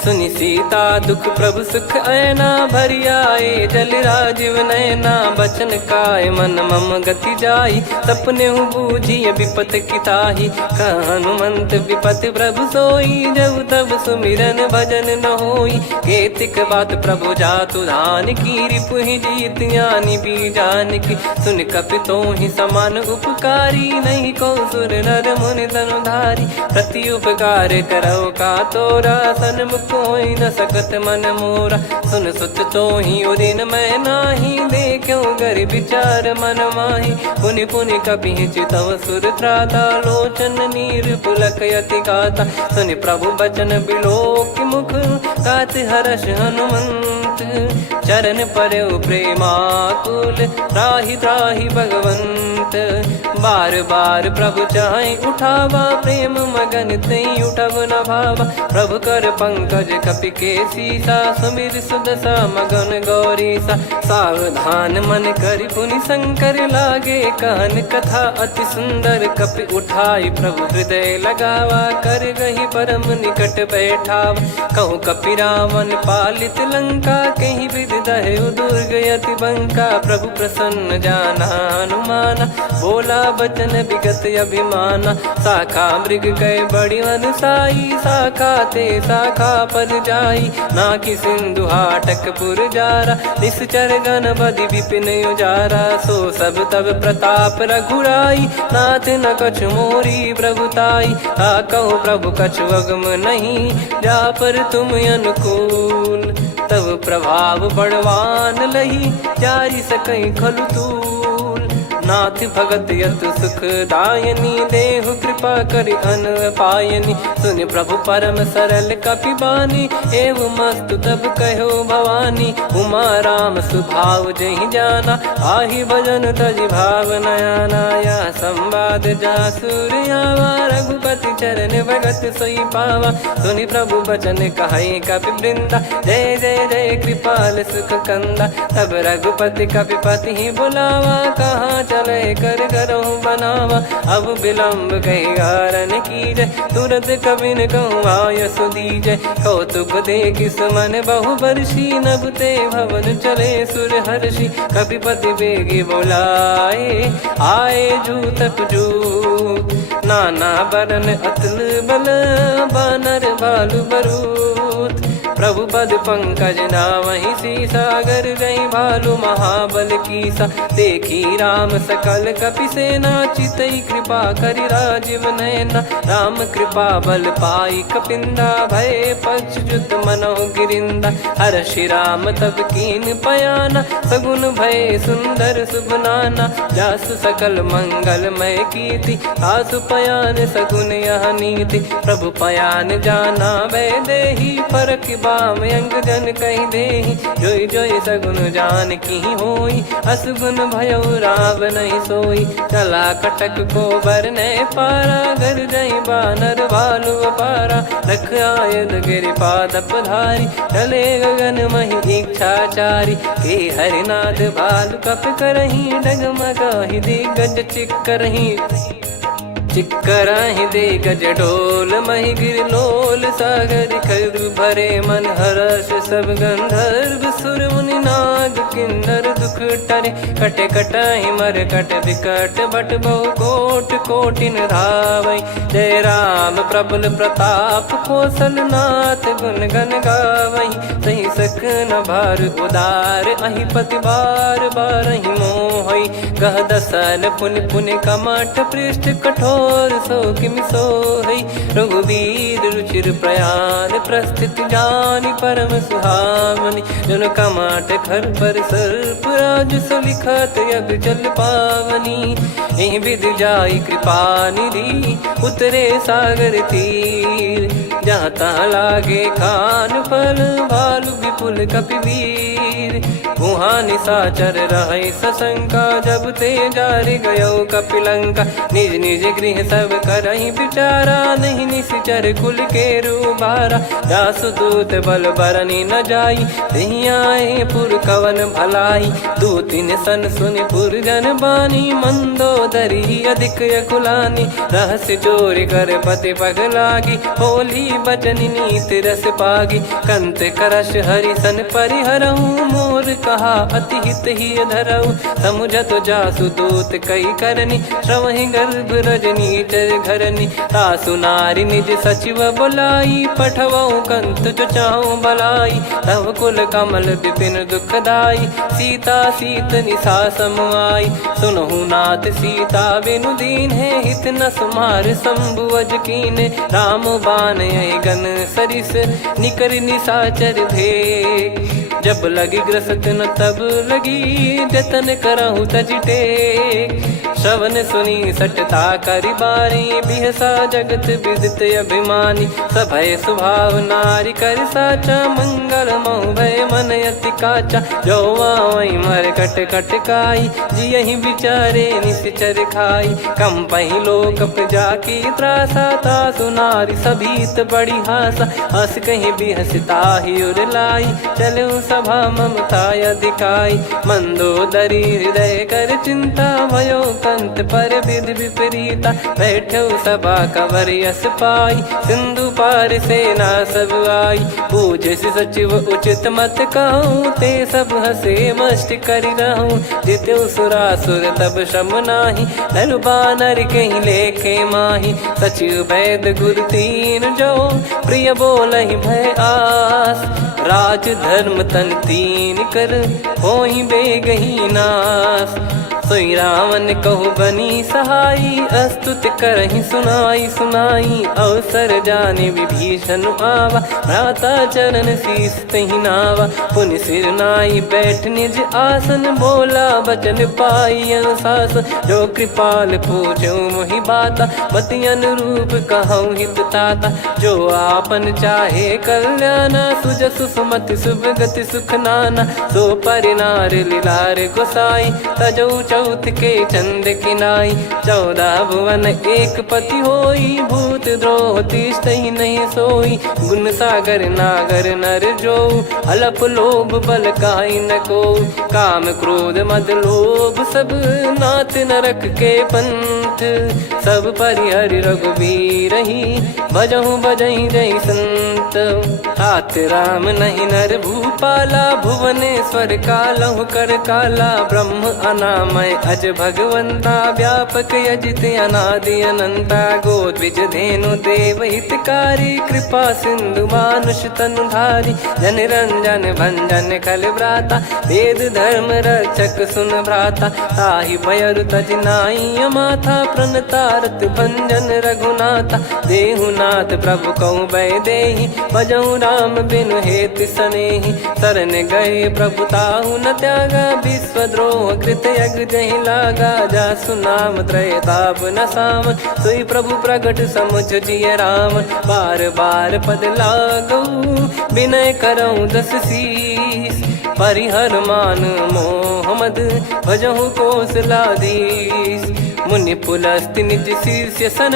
सुनि सीता दुख प्रभु सुख ऐना भरि आए जल राजीव नैना। बचन काय मन मम गति जाई सपने बूझी विपत किताही। हनुमंत विपत प्रभु सोई जब तब सुमिरन भजन न होई। केतिक बात प्रभु जातु धान की रिपुहि जीत ज्ञानी बीजान की। सुन कपितो ही समान उपकारी नहीं को सुर नर मुनि तनुधारी। प्रति उपकार करो का तोरा सन्मुख कोई न सकत मन मोरा। सुन सुत तो ही उदिन मैं नाही देखो गर विचार मन माही। पुनि पुनि कपि चितव सुर त्राता लोचन नीर पुलक यति गाता। सुनि प्रभु बचन बिलोक मुख गात हर्ष हनुमंत। चरण परयो प्रेमाकुल त्राहि त्राहि भगवंत। बार बार प्रभु चाहि उठावा प्रेम मगन तई उठब न भावा। प्रभु कर पंकज कपि के सीसा सुमिर सुदशा मगन गौरीसा। सावधान मन करि पुनि शंकर लागे कहन कथा अति सुंदर। कपि उठाई प्रभु हृदय लगावा कर गही परम निकट बैठावा। कहूँ कपि रावण पालित लंका कहीं विधि दहु दुर्ग यति बंका। प्रभु प्रसन्न जाना हनुमाना बोला बचन विगत अभिमाना। शाखा मृग गए बड़ी अनुसाई शाखा ते शाखा पर जाई। ना कि सिंधु हाटक पुर जारा निश्चर गण बदि विपिन उजारा। सो सब तब प्रताप रघुराई नाथ न कछु मोरी प्रभुताई। कहूँ प्रभु कछु अगम नहीं जा पर तुम अनुकूल। तब प्रभाव बड़वान लही जारी सकई खलु तूल। नाथ भगत यत सुख दायनी देहु कृपा करि अन पायनी। सुन प्रभु परम सरल कपि बानी एवं मस्तु तब कहो भवानी। उमा राम सुभाव जहि जाना आहि भजन तजि भाव नयाना। या संवाद जासुर आवा रघुपति चरण भगत सोई पावा। सुनि प्रभु बचन कहै कपि वृंदा जय जय जय कृपाल सुख कंदा। तब रघुपति कपि पति बुलावा कहाँ चले कर करहु बनावा। अब विलम्ब कही कारण कीजय तुरत कबिन कहूँ आयस दीजय। कौतुक देख सुमन बहु बरसी नभ ते भवन चले सुर हर्षि। कपिपति बेगी बोलाए आए जूतक जूत। नाना बरन अतुल बल बानर बालु बरूत। प्रभु पद पंकज नावहि सीसागर गई भालु महाबल कीसा। देखी राम सकल कपि सेना चितई कृपा करि राजीव नयना। राम कृपा बल पाई कपिंदा भय पक्ष जुत मनो गिरिंदा। हर्षि राम तब कीन पयाना सगुन भय सुंदर शुभ नाना। जासु सकल मंगलमय कीर्ति आसु पयान सगुन यह नीति। प्रभु पयान जाना वै देहि फरक बाम अंग जन कहीं देहि। जोई जोई सगुन जान की होई असगुन भयो राव नहीं सोई। चला कटक को बरने पारा घर जई बानर भालु पारा। रख आयद गिरि पाद पधारी चले गगन मही इच्छाचारी। के हरिनाथ भालु कप करही डगमगाहि दिग्गज चिक्करही। चिक्कराहि दे गज डोल महि गिर लोल सागर खर भरे मन हर्ष सब गंधर्व सुर मुनि नार। नाग किन्नर दुख टरे, कटे कटहि मर कट विकट बट बहु कोट कोटिन धावै। जय राम प्रबल प्रताप कौशलनाथ गुण गण गावै। सही सकन भार उदार अहि पति बार बारहि मोहै। गह दसन पुन पुन कमठ पृष्ठ कठोर सो किमि सोहै। रघुवीर रुचिर प्रयाण प्रस्थित जानि परम सुहावनि। जन कमठ खर पर सर्प राज सलिखत यग जल पावनी। एहि विधि जाई कृपा निधि उतरे सागर तीर। जहाँ तहाँ लागे खान फल भालु विपुल कपिवीर। वहाँ निशाचर रहै सशंका जब ते जारि गयो कपिलंका। निज निज गृह सब करहि विचारा नहीं निश्चर कुल के रूबारा। जासु दूत बल बरनि न जाई तेहि आए पुर कवन भलाई। दूतिन सन सुनि पुर जन बानी मंदोदरी अधिक यकुलानी। रहस्य चोरी कर पति पगलागी होली बचन नीति रस पागी। कंत करश हरिसन परिहरहु मोर कहा अति हित ही धरऊ। समुझत जासु दूत कई करनी श्रवहि गर्भ रजनी चर घरनी। तासु नारी निज सचिव बुलाई पठवऊ कंत जो चाहूं बलाई। तव कुल कमल विपिन दुखदाई सीता सीत निशा समाई। सुनहु नाथ सीता बिनु दीन है हित न सुमार शंभु अज कीने। राम बाण गन सरिस निकर निशाचर भेग। जब लगी ग्रसत न तब लगी जतन करहु तज टेक। श्रवण सुनी सटता करि बारी बिहसा जगत विदित अभिमानी। सभय स्वभाव नारी कर साचा मंगल मऊ भय मन अति काचा। जो आवै मर कट कट काई जियहि विचारे निश्चर खाई। कम पहि लोक जाकी त्रासा तासु नारी सभीत बड़ी हासा। हस कहीं बिहसता ही उर लाई चलऊ सभा ममता अधिकाई। मंदोदरी हृदय कर चिंता भयो कंत पर विधि विपरीता। बैठो सभा कवर यस पाई सिंधु पार सेना सब आई। पूज्य सचिव उचित मत कहूँ ते सब हसे मष्ट करि रहूँ। जित्यु सुरासुर तब श्रम नाही नर बानर कहीं लेखे माही। सचिव वैद गुरु तीन जो प्रिय बोलहि भय आस। राज धर्म तन तीन कर होई बेगही नास। सोई रावण कहु बनी सहाई अस्तुत करहि सुनाई सुनाई। अवसर जाने विभीषण आवा भ्राता चरण शीस तहि नावा। पुनि सिर नाई बैठ निज आसन बोला बचन पाई अनुशासन। जो कृपाल पूछो मोहि बाता मति अनुरूप कहूँ हित ताता। जो आपन चाहे कल्याणा सुजसु सुमति सुभगति सुख नाना। सो परिनार लीलार गोसाई तजौ चौथ के चंद किनाई। 14 भुवन एक पति होई भूत द्रोह तिष्ठहि नहीं सोई। गुण सागर नागर नर जो अलप लोभ बल काई न को। काम क्रोध मद लोभ सब नाथ नरक के पंथ। सब परिहरि रघुबीर ही भजहु भजहि जय संत। तात राम नहीं नर भूपाला भुवनेश्वर कालहु कर काला। ब्रह्म अनामय अज भगवंता व्यापक यजित अनादि अनंता। गोद्विज धेनु देव हितकारी कृपा सिंधु मानुष तनुधारी। जन रंजन भंजन खल भ्राता वेद धर्म रक्षक सुन भ्राता। ताहि भयरु तज नाई माथा प्रणतारत भंजन रघुनाथा। देहुनाथ प्रभु कहु भय देहि भजहु राम बिनु हेतु सनेहि। शरण गए प्रभु ताहु न त्यागा विश्वद्रोह कृत यज्ञ जहि लागा। जासु नाम त्रय ताप न सावन सोई प्रभु प्रगट समुझ जिय राम। बार बार पद लागऊ विनय करऊँ 10 शीस। परिहर मान मोह मद भजहु कौशलाधीश। मुनि पुलस्त्य निज शिष्य सन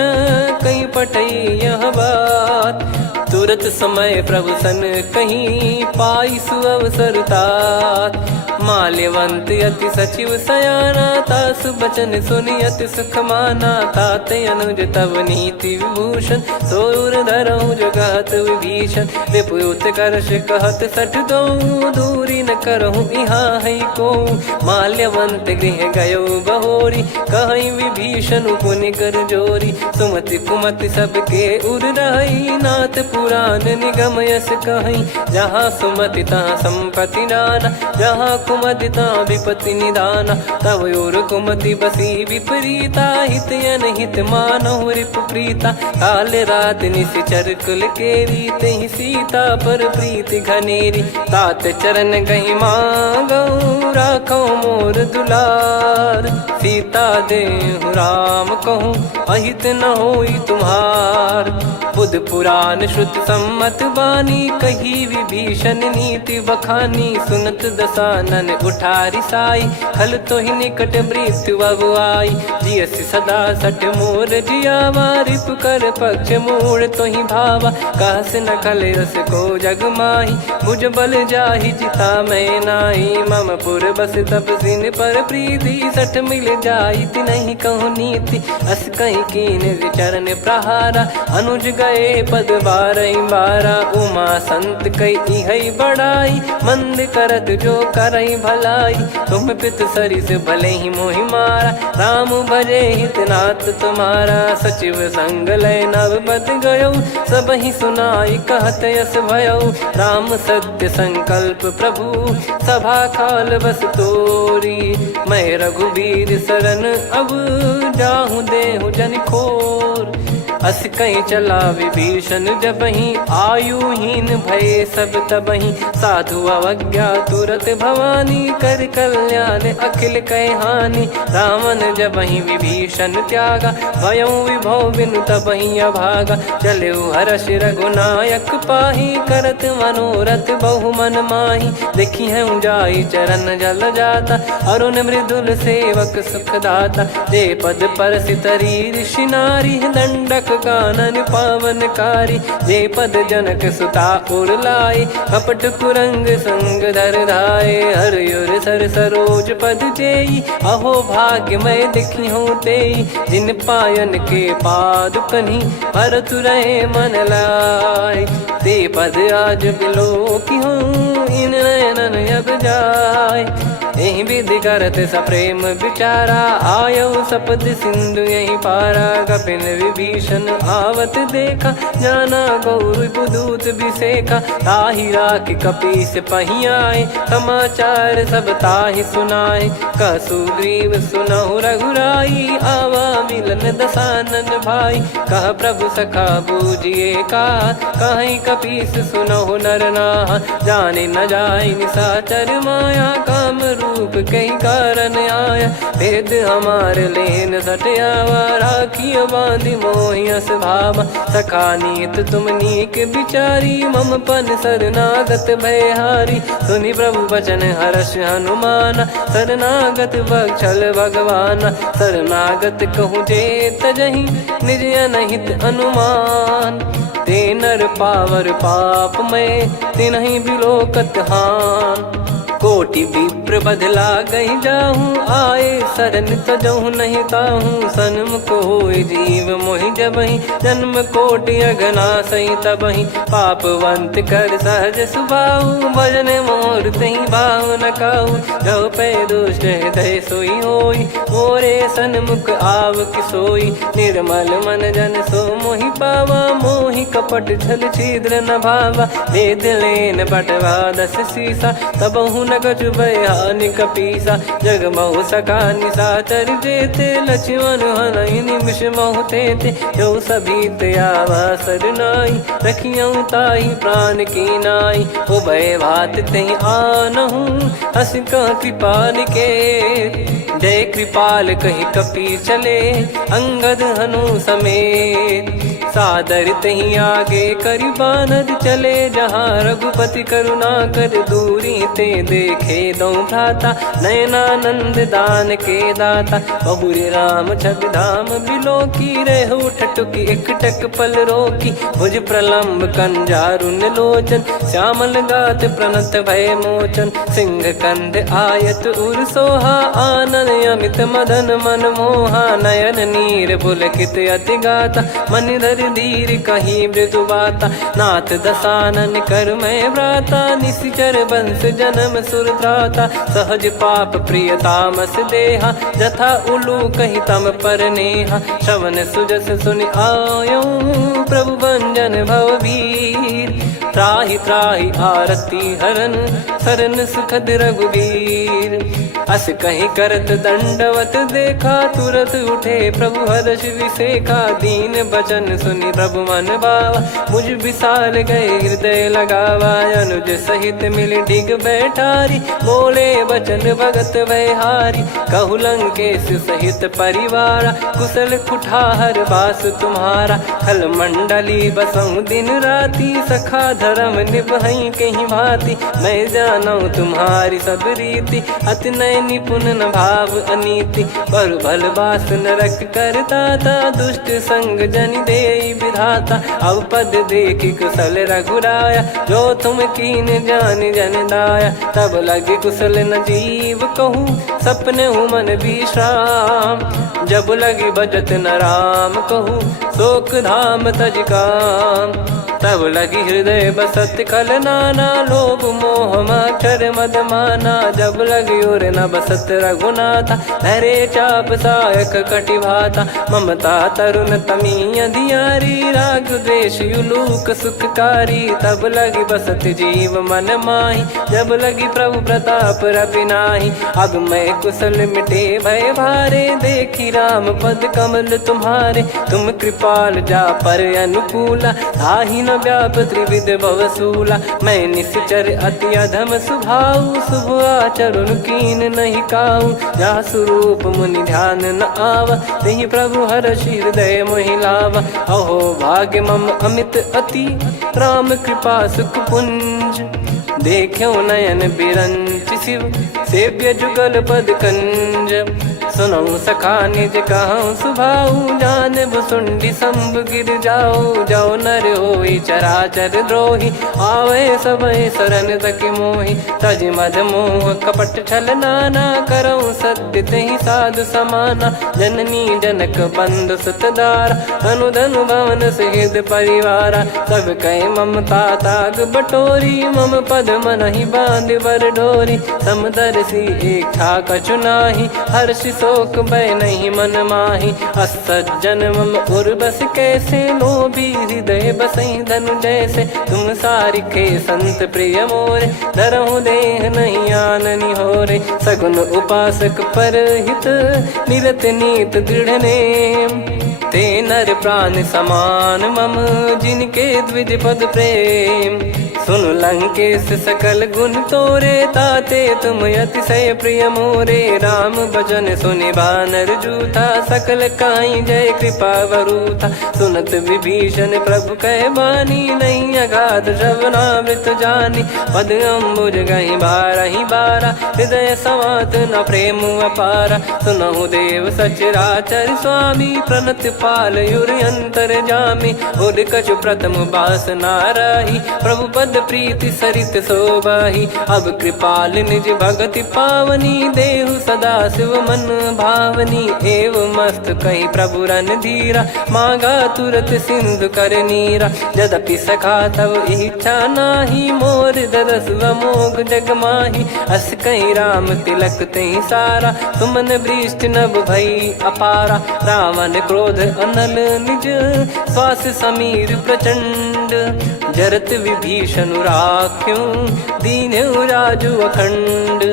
कहीं पठई यह बात। तुरत समय प्रभु सन कहीं पाई सुअवसर तात। माल्यवंत अति सचिव सयाना तासु बचन सुनि अति सुख माना। ताते अनुज तव नीति विभूषण सोर धरऊ जगत विभीषण। विपुत करश कहत सठ दो दूरी न करहु यहाँ है को। माल्यवंत गृह गयो बहोरी, कहीं विभीषण पुनि कर जोरी। सुमति कुमति सबके उर रही, नाथ पुराण निगम यस कहीं। जहाँ सुमति तहाँ संपत्ति नाना, जहाँ कुमति तहाँ विपत्ति निदाना। तब और कुमति बसी विपरीता, हित अनहित मानहु रिपु प्रीता। काल रात निश्चर कुल केरी, तहि सीता पर प्रीति घनेरी। तात चरण गही मांगऊ, राखो मोर दुलार। सीता देहु राम कहूँ, अहित न होई तुम्हार। बुध पुराण श्रुत सम्मत बानी, कही विभीषण नीति बखानी। सुनत दसानन उठारी साई, खल तो ही निकट मृत्यु अब आई। जियसि सदा सठ मोर जियावा, रिप कर पक्ष मूड़ तो ही भावा। कहस न खल रस को जग माही, मुझ बल जाहि जिता मैं नाई। मम पुर बस तपसिन पर प्रीति, सठ मिल जाई नहीं कहूँ नीति। अस कहीं कीन चरण प्रहारा, अनुज गए पद बारई बारा। उमा संत कई है बड़ाई, मंद करत जो करई भलाई। तुम पित सरिस भले ही मोहि मारा, राम भजे हित नाथ तुम्हारा। सचिव संग लय नव बद गयो, सब ही सुनाई कहत यस भयो। राम सत्य संकल्प प्रभु, सभा काल बस तोरी। मैं रघुबीर शरण अब, जाहूँ देहु जन खोर। अस कहीं चला विभीषण जबहि, आयुहीन भय सब तबहि। साधु अवज्ञा तुरत भवानी, कर कल्याण अखिल कह हानि। रावण जबहि विभीषण त्यागा, भयउ विभव बिनु तबहि अभागा। चलऊ हर्ष रघुनायक पाही, करत मनोरथ बहु मन माही। देखी है जाई चरण जल जाता, अरुण मृदुल सेवक सुखदाता। जे पद पर सितरी ऋषि नारी, दंडक कानन पावनकारी। जे पद जनक सुता उर लाए, कपट कुरंग संग धर धाये। हरियुर सर सरोज पद जेई, अहो भाग्य मैं दिखी हूँ तेई। जिन पायन के पाद कन्ही, भरत रहे मन लाए। ते पद आज बिलो की हूँ, इन नयनन अब जाय। यही विधि करत सप्रेम विचारा, आयऊ सपद सिंधु यही पारा। कपिन विभीषण आवत देखा, जाना गौर बुदूत बिसेखा। ताहि राख कपीस पही आए, समाचार सब ताहि सुनाए। कह सुग्रीव सुनहु रघुराई, आवा मिलन दसानन भाई। कह प्रभु सखा बूझिए का, कहीं कपीस सुनहु नर नाहा। जाने न जाय निशाचर माया, काम रूप कई कारण आया। भेद हमार लेन सटयावा, राखियो बांधि मोहियस भावा। सखा नीत तुम नीक बिचारी, मम पन शरणागत भयहारी। सुनि प्रभु वचन हर्ष हनुमाना, शरणागत बक्षल भगवाना। शरणागत कहूँ जे तजहि, निज अनहित अनुमान। ते नर पावर पाप में, तिन्हि बिलोकत हान। कोटि विप्र बदला गई जाहूँ, आए शरण तजहु नहीं ताहूँ। सन्मुख होय जीव मोहि जबहि, जन्म कोटि अगना सही तबहि। पापवंत कर सहज सुभाऊ, भजन मोर तहि भाव न काहू। जो पै दुष्ट हृदय सोई होई, मोरे सन्मुख आव किसोई। निर्मल मन जन सो मोहि पावा, मोहि कपट छल छिद्र न भावा। वेद लेन बटवा दस सीसा, तबहु न कछु भयानि कपीसा। जग महु सखा निशाचर जेते, लक्ष्मण हनहि निमिष महु तेते। जो सभी त्यावा सरनाई, रखियऊ ताहि प्राण की नाई। उभय भात तहि आनहु, हस कह कृपाल के। जय कृपाल कहि कपी चले, अंगद हनु समेत। सादर तही आगे करि बानर चले, जहाँ रघुपति करुणा कर दूरी ते देखे दो भ्राता। नयनानंद दान के दाता, बहुरी राम छग धाम बिलो की। रेहु ठटुकी एकटक पल रोकी, भुज प्रलम्ब कंजारुन लोचन। श्यामल गात प्रणत भय मोचन, सिंह कंध आयत उर सोहा। आनन अमित मदन मन मोहा, नयन नीर पुलकित अति गाता। मनिधर कर धीर कहीं मृदु बाता, नाथ दसानन कर मैं व्राता, निशिचर बंस जन्म सुर त्राता, सहज पाप प्रिय तामस देहा, जथा उलू कही तम पर नेहा, श्रवण सुजस सुनि आयो प्रभु भंजन भववीर, त्राहि त्राहि आरती हरन सरन सुखद रघुवीर, अस कहीं करत दंडवत देखा, तुरत उठे प्रभु हर्ष विसेखा, दीन बचन सुनि प्रभु मन भावा, मुझ विशाल गए हृदय लगावा, अनुज सहित मिल डिग बैठारी, बोले बचन भगत वैहारी, कहु लंकेश सहित परिवारा, कुशल कुठार बास तुम्हारा, खल मंडली बसऊं दिन राती, सखा धर्म निभई कहीं भांति, मैं जानू तुम्हारी सब रीति, अति नय निपुण न भाव अनीति, पर भल बास नरक करता था, दुष्ट संग जन दे विधाता, अब पद देखी कुशल रघुराया, जो तुम कीन जान जन दाया, तब लगे कुशल न जीव कहूँ, सपने हूँ मन विश्राम, जब लगी बजत न राम कहूँ, शोक धाम तज काम, तब लगी हृदय बसत खल नाना, लोभ मोह मक्षर मद माना, जब लगी और न बसत रघुनाथा, धरे चाप सायक कटि भाता, ममता तरुण तमी अधियारी, राग द्वेष युलूक सुखकारी, तब लगी बसत जीव मन माही, जब लगी प्रभु प्रताप रवि नाही, अब मैं कुशल मिटे भय भारे, देखी राम पद कमल तुम्हारे, तुम कृपाल जा पर अनुकूला, ताहि न व्याप त्रिविध भवसूला, मैं निश्चर अति अधम सुभाऊ, शुभ आचरण कीन नहीं काऊ, जा स्वरूप मुनि ध्यान न आवा, तेहि प्रभु हर्ष हृदय मोहि लावा, अहो भाग्य मम अमित अति, राम कृपा सुख पुंज, देखो नयन बिरंच शिव, सेव्य जुगल पद कंज, सुनऊ सखा निज कहूँ सुभाऊ, जान भुसुंडी संभ गिर जाओ, जाओ नर होई चराचर द्रोही, आवे सबय शरण तक मोहि, तज मद मोह कपट छल नाना, करऊँ सत्य तेहि साधु समाना, जननी जनक बंधु सुतदारा, अनु धनु भवन सहित परिवारा, सब कहे ममता ताग बटोरी, मम पद मनहि बांध बर डोरी, समदर्शी इच्छा कछु नाही, हर्ष शोक भय नहीं मन माही, असज्जन मम उर्वश कैसे, लोभी हृदय बसई धनु जैसे, तुम सारिखे संत प्रिय मोरे, धरहु देह नहीं आननि होरे, सगुन उपासक पर हित, निरत नीत दृढ़ नेम, ते नर प्राण समान मम, जिनके द्विज पद प्रेम, सुन लंकेश सकल गुण तोरे, ताते तुम अतिशय प्रिय मोरे, राम भजन सुनि बानर जूथा, सकल काई जय कृपा वरूथा, सुनत विभीषण प्रभु कह बानी, नहीं अगाध श्रवणामृत जानी, पद अम्बुज गहि बारहि बारा, हृदय समात न प्रेम अपारा, सुनहु देव सचराचर स्वामी, प्रणत पाल युर अंतर जामी, उद कछु प्रथम बास नाराही, प्रभु पद प्रीति सरित शोभाही, अब कृपाल निज भगति पावनी, देहु सदा शिव मन भावनी, एव मस्त कही प्रभु रन धीरा, मांगा तुरत सिंधु कर नीरा, यद्यपि सखा तब इच्छा नाही, मोर दरस अमोघ जग माही, अस कहीं राम तिलक तहि सारा, सुमन वृष्ट नभ भई अपारा, रावण क्रोध अनल निज, श्वास समीर प्रचंड, जरत विभीषण राख्यों, दीन्हु राजु अखंड,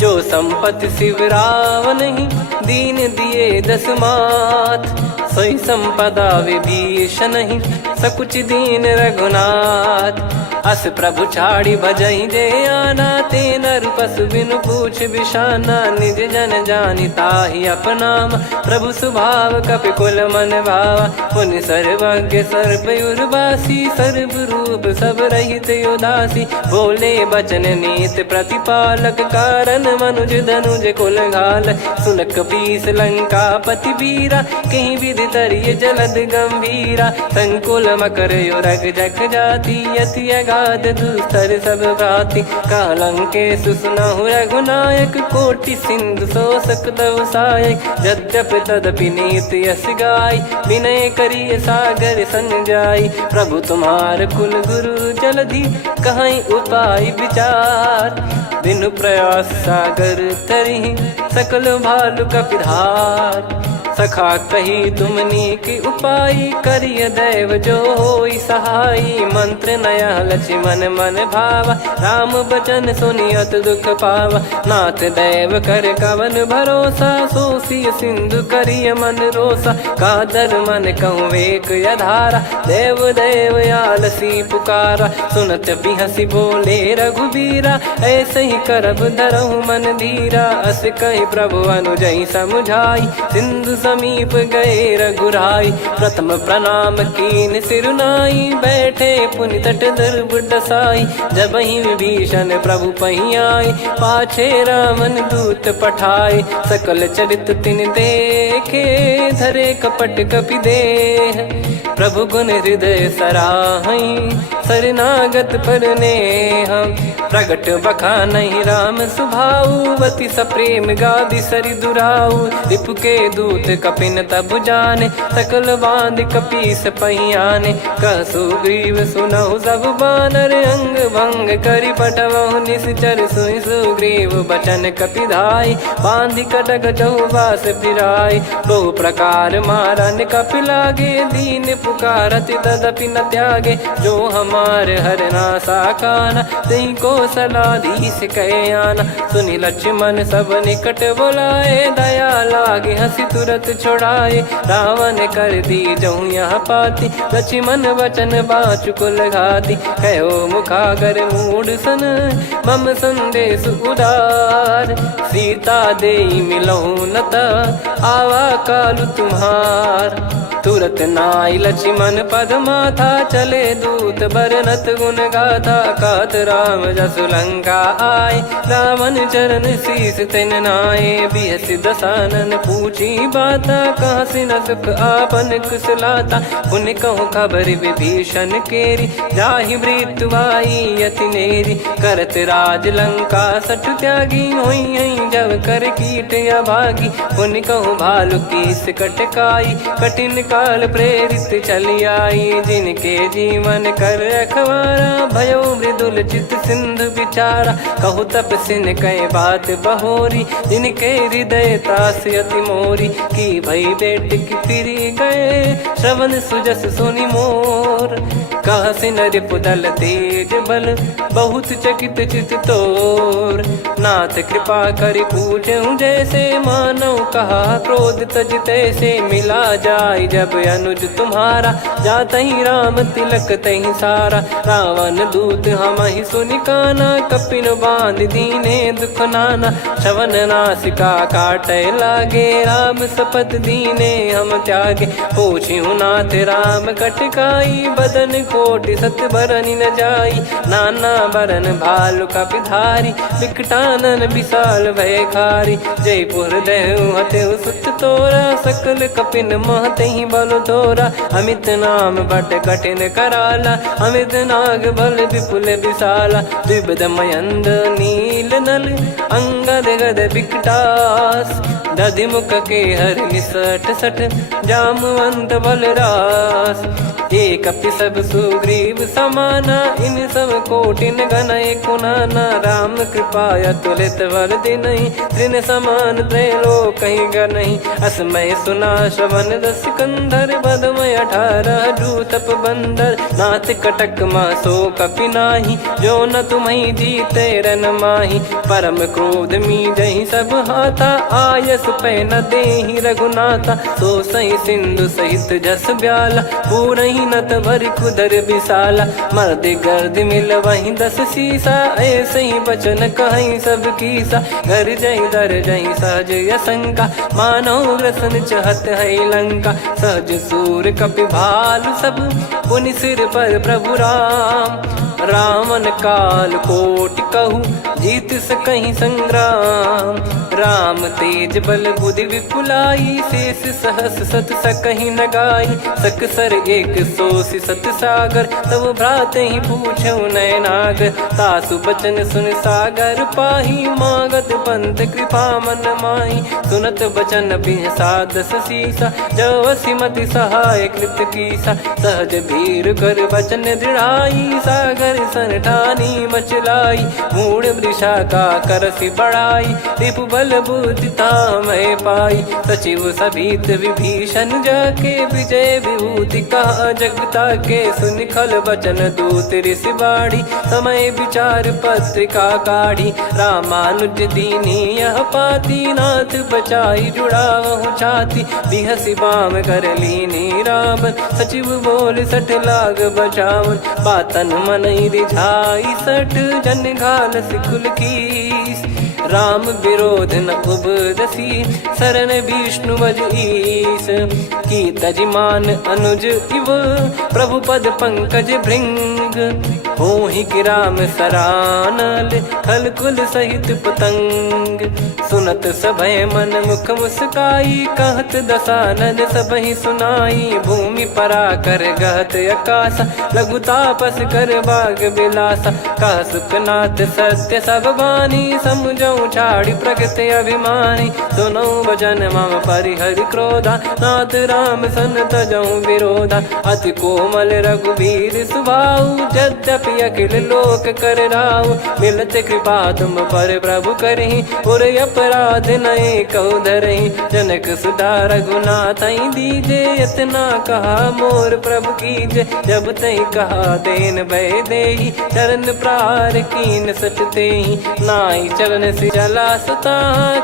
जो संपत्ति शिव रावण ही, दीन दिए दस मात, सोई संपदा विभीषण ही, सकुच दीन रघुनाथ, अस प्रभु छाड़ी भजई जे आना, ते नर पशु बिनु पूछ बिशाना, निज जन जानि ताहि अपनाम, प्रभु स्वभाव कपि कुल मन भावा, मुनि सर्वज्ञ सर्वयुर्वासी, सर्व रूप सब रहित उदासी, बोले बचन नीत प्रतिपालक, कारण मनुज धनुज कुल घाल, सुन कपीस लंका पति वीरा, कहीं विधि तरिय जलद गंभीरा, संकुल मकर युरग जख जाति, यति गाद दुस्तर सब भांति कालंके सुसुनाहु रघुनायक कोटि सिंधु शोषक तव सहायक यद्यपि तदपि नीत यस गाय विनय करिय सागर सन जाई प्रभु तुम्हार कुल गुरु जलधि कहीं उपाय विचार बिनु प्रयास सागर तरिहि सकल भालु कपिधार सखा कही तुमनी की उपाय करिय दैव जो होई सहाई मंत्र नया लक्ष्मण मन भावा राम बचन सुनियत दुख पावा नाथ दैव कर कवन भरोसा सोसिय सिंधु करिय मन रोसा कादर मन कहूँ वेक यधारा देव देव आलसी पुकारा सुनत बिहसी बोले रघुबीरा ऐसे ही करब धरहु मन धीरा अस कही प्रभु अनुजई समुझाई सिंधु समीप गए रघुराई प्रथम प्रणाम कीन सिरुनाई बैठे पुनि तट दर्भ डसाई जब ही विभीषण प्रभु पही आए पाछे रामन दूत पठाए सकल चरित तिन देखे धरे कपट कपि देह प्रभु गुण हृदय सराहई शरणागत पर नेह प्रगट बखानहि राम सुभाऊ वति सप्रेम गादि सरि दुराऊ रिपु के दूत कपिन तब जाने सकल बांध कपीस पहियाने कह सुग्रीव सुनहु सब बानर अंग भंग करि पटवहु निश्चर सुनि सुग्रीव बचन कपिधाई बांधि कटक चहुबास फिराई बहु प्रकार मारन कपि लागे दीन पुकारति तदपि न त्यागे जो हमार हरना साकाना तई को सलाधीश कहे आना सुनि लक्ष्मण सब निकट बुलाए दया लागे हंसी तुरत छोड़ाए रावण कर दी जहूँ यहाँ पाती लक्ष्मण वचन बाचु कुल घाती कहो मुखागर मूड सन मम संदेश उदार सीता देई मिलहु नता आवा कालु तुम्हार तुरत नाई लक्ष्मण पद माथा चले दूत बरनत गुण गाथा कात राम जसु लंका आए रावण चरण शीस तिन नाये बिहसि दसानन पूछी बाता कहाँ से न सुख आपन कुशलाता पुन कहूँ खबर विभीषण केरी जाहि मृत्यु आई यति नेरी करत राज लंका सठ त्यागी होई जब कर कीट अभागी पुन कहूँ भालु कीस कटकाई कठिन काल प्रेरित चली आई जिनके जीवन कर रखवारा भयो मृदुल चित सिंधु विचारा कहु तप सिन कई बात बहोरी जिनके हृदय तास अति मोरी की भई बेट की फिरी गए श्रवण सुजस सुनि मोर कह सिन रिपुदल तेज बल बहुत चकित चित तोर नाथ कृपा करि पूछूं जैसे मानव कहा क्रोध तज तैसे मिला जाय जब अनुज तुम्हारा जात ही राम तिलक तही सारा रावण दूत हम ही सुनि काना कपिन बांध दीने दुख नाना श्रवण नासिका काटे लागे राम सपत दीने हम त्यागे पूछ्यू नाथ राम कटकाई बदन कोटि सत बरनि न जाई नाना बरन भालु कपिधारी विकटानन विशाल भय खारी जयपुर देहु हतेउ सुत तोरा सकल कपिन महतहि बल तोरा अमित नाम बट कठिन कराला अमित नाग बल विपुल विशाला द्विपद मयंद नील नल अंगद गद विकटास दधि मुख के हर निसठ सठ जामवंत बलरास एक अपि सब सुग्रीव समाना इन सब कोटिन गनय कुनाना राम कृपा अतुलित बल दिनहि त्रिन समान त्रैलोक कहीं गनहि असमय सुना श्रवण दस कंधर बदमय 18 जूतप बंदर नाथ कटक मासो कपि नाही जो न तुम्हि जीते रन माही परम क्रोध मी जहि सब हाथा आयस पै न देहि रघुनाथा सो सही सिंधु सहित जस ब्याला पूरहि नत भरि कुदर विशाला मर्द गर्द मिल वहीं 10 सीसा ऐसे ही बचन कहीं सब कीसा घर जहि दर जहि सहज यसंका मानव रसन चहत है लंका सहज सूर कपि भालु सब पुनि सिर पर प्रभु राम रावण काल कोटि कहु जीत सकहीं संग्राम। राम तेज बल बुद्धि विपुलाई, शेष सहस सत सकहीं न गाई। सकसर एक सोसी सत सागर, तब भ्रात ही पूछो नयनागर। तासु बचन सुन सागर पाही, मागत पंथ कृपा मन माही। सुनत बचन बिहसादस सीसा, जव सिमति सहाय कृत कीसा। सहज भीर कर बचन दृढ़ाई, सागर सन ठानी मचलाई। मूढ़ वृषा का करसि बढ़ाई, रिपु बल बुद्धि तामय पाई। सचिव सभीत विभीषण जाके, विजय विभूति कहा जगता के। सुनि खल बचन दूत ऋषि बाड़ी, समय विचार पत्रिका काढ़ी। रामानुज दीनी यह पाती, नाथ बचाई जुड़ावहु छाती। बिहसि बाम कर लीनी रावण, सचिव बोल सठ लाग बचावन। बातन मनई रिझाई सठ, जन घाल सिकुल कीस। राम विरोध न उपदसी, शरण विष्णु बज ईस। की तजिमान अनुज इव, प्रभु पद पंकज भृंग। होहि कि राम सरानल, खल कुल सहित पतंग। सुनत सभय मन मुख मुस्काई, कहत दसानन सबहि सुनाई। भूमि परा कर गहत आकाशा, लघु तापस कर बाग बिलासा। कह सुखनाथ सत्य सब बानी, समुझौ छाड़ी प्रगति अभिमानी। सुनो भजन मम परिहरि क्रोधा, नाथ राम सन तजौ विरोधा। अति कोमल रघुवीर सुभाऊ, यद्यपि अखिल लोक कर राऊ। मिलत कृपा तुम पर प्रभु करहि, पुर अपराध नए कहु धरहि। जनक सुधा रघुनाथ दीजे, इतना कहा मोर प्रभु कीजे। जब तई कहा देन भय देहि, चरण प्रार कीन सट तेहि। नाई चरण से चला सता,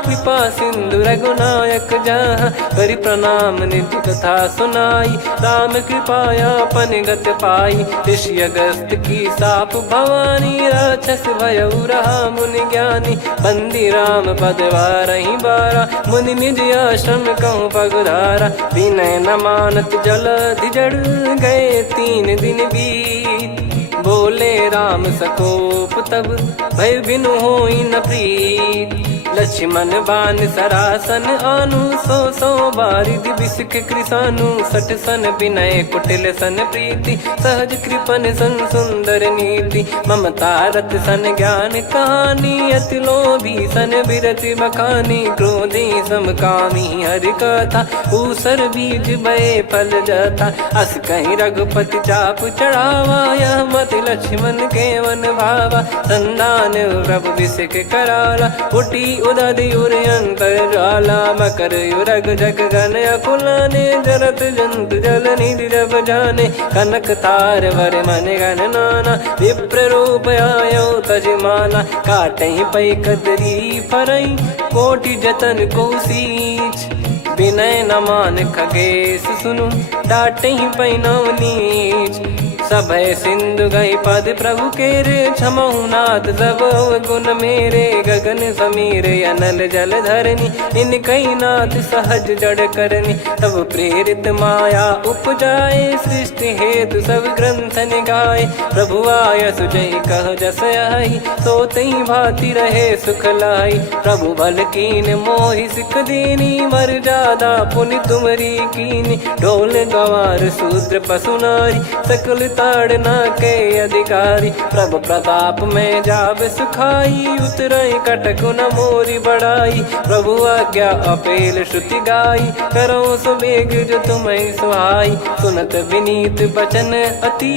कृपा सिंधु रघुनायक जहाँ। करि प्रणाम निज कथा सुनाई, राम कृपाया अपन गत पाई। ऋषि अगस्त की साप भवानी, राक्षस भयउ रहा मुनि ज्ञानी। बंदी राम पद वारहि बारा, मुनि निज आश्रम कहूँ पगधारा। विनय न मानत जलधि जड़, गए 3 दिन बीत। बोले राम सकोप तब, भय बिनु होई न प्रीत। लक्ष्मण बान सरासन आनु, 100 बारिधि बिसक कृसानु। 60 सन विनय कुटिल सन प्रीति, सहज कृपन सन सुंदर नीति। ममता रत सन ज्ञान कहानी, अति लोभी सन बिरति बखानी। क्रोधी समकामी हरि कथा, ऊसर बीज भय फल जता। अस कहीं रघुपति चाप चढ़ावा, यह मति लक्ष्मण के वन भावा। संधान प्रभु बिसक कराला, उठी उदधि उर अंतर ज्वाला। मकर युरग जग गन अकुलाने, जरत जंतु जल निधि जब जाने। कनक तार वर मन गण नाना, विप्र रूप आयो तजमाना। काटहि पै कदरी फरई, कोटि जतन को सींच। विनय न मान खगेश सुनु, डांटहि पै नव नीच। सभय सिंधु गई पद प्रभु केरे, क्षमहु नाथ सब गुण मेरे। गगन समीर अनल जल धरनी, इनकई नाथ सहज जड़ करनी। तब प्रेरित माया उपजाए, सृष्टि हेतु सब ग्रंथ निगाए। प्रभु आय सुजहि कह जस आई, सोतहि भांति रहे सुख लाई। प्रभु बल कीन मोहि सिख दीनी, मर्यादा पुनि तुमरी कीनी। ढोल गवार शूद्र पशु नारी, सकल ताड़ना के अधिकारी। प्रभु प्रताप में जाब सुखाई, उतरई कटक न मोरी बढ़ाई। प्रभु आज्ञा अपेल श्रुति गाई, करो सुबेग जो तुम्हें सुहाई। सुनत विनीत बचन अति,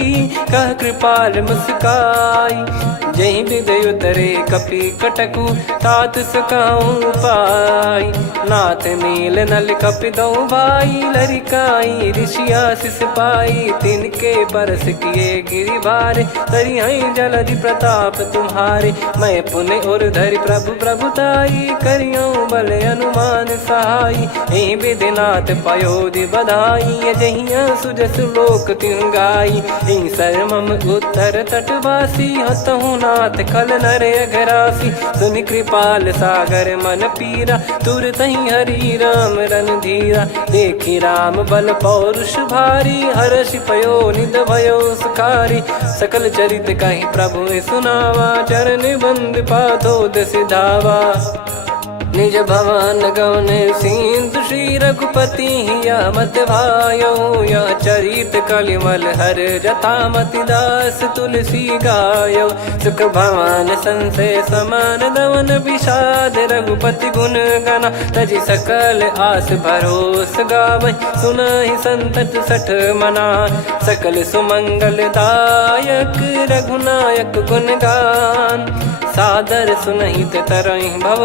कह कृपाल मुस्काई। जहि विद उतरे कपि कटकु, तात सकाऊं पाई। नाथ मील नल कपि दो भाई, लरिकाई ऋषि आशीष पाई। तिनके परस किए गिरि भारे, तरिहै जलधि प्रताप तुम्हारे। मैं पुनि उर धरि प्रभु प्रभुताई, करियौ बल अनुमान सहाई। एहि विधि नाथ पयोधि बधाई, जहिया सुजस लोक तिहुँ गाई। एहि सरमम उत्तर तटवासी, हतहु नाथ खल नर अघरासी। सुनि कृपाल सागर मन पीरा, तुरतहि हरि राम रन धीरा। देखि राम बल पौरुष भारी, हर्षि पयो निध भयो भयउ सुखारी। सकल चरित कहीं प्रभु सुनावा, चरण बंद पाथो दस धावा। निज भवन गौन सिंधु श्री रघुपति या मत भायो। या चरित कलिमल हर जथा मति दास तुलसी गायो। सुख भवन संशय समान दवन विषाद, रघुपति गुण गना तजि सकल आस भरोस गावै। सुनहि संतत सठ मना, सकल सुमंगल दायक रघुनायक गुण गान। सादर सुनहित तरहि भव,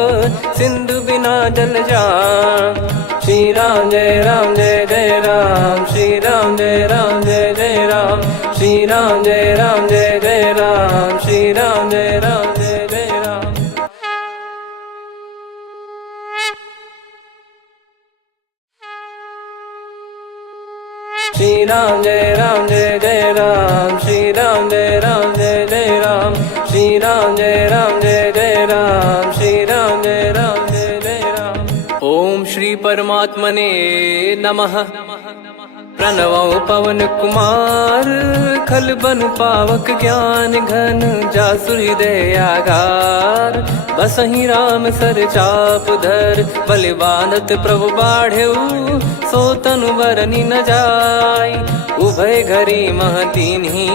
सिंधु बिना जल जान। श्री राम जय राम जय जय राम, श्री राम जय राम जय जय राम, श्री राम जय राम जय जय राम, श्री राम जय राम जय जय राम। श्री राम जय राम जय जय राम, श्री राम जय राम जय जय राम, श्री राम जय राम जय जय राम, श्री राम जय राम जय जय राम। ओम श्री परमात्मने नमः। प्रणवो पवन कुमार, खल बन पावक ज्ञान घन, जासु हृदय आगार। बसहि राम सर चाप धर, बलिबानत प्रभु बाढ़ेऊ। सो तनु बरनि न जाय, उभय घरी महतीन्ही।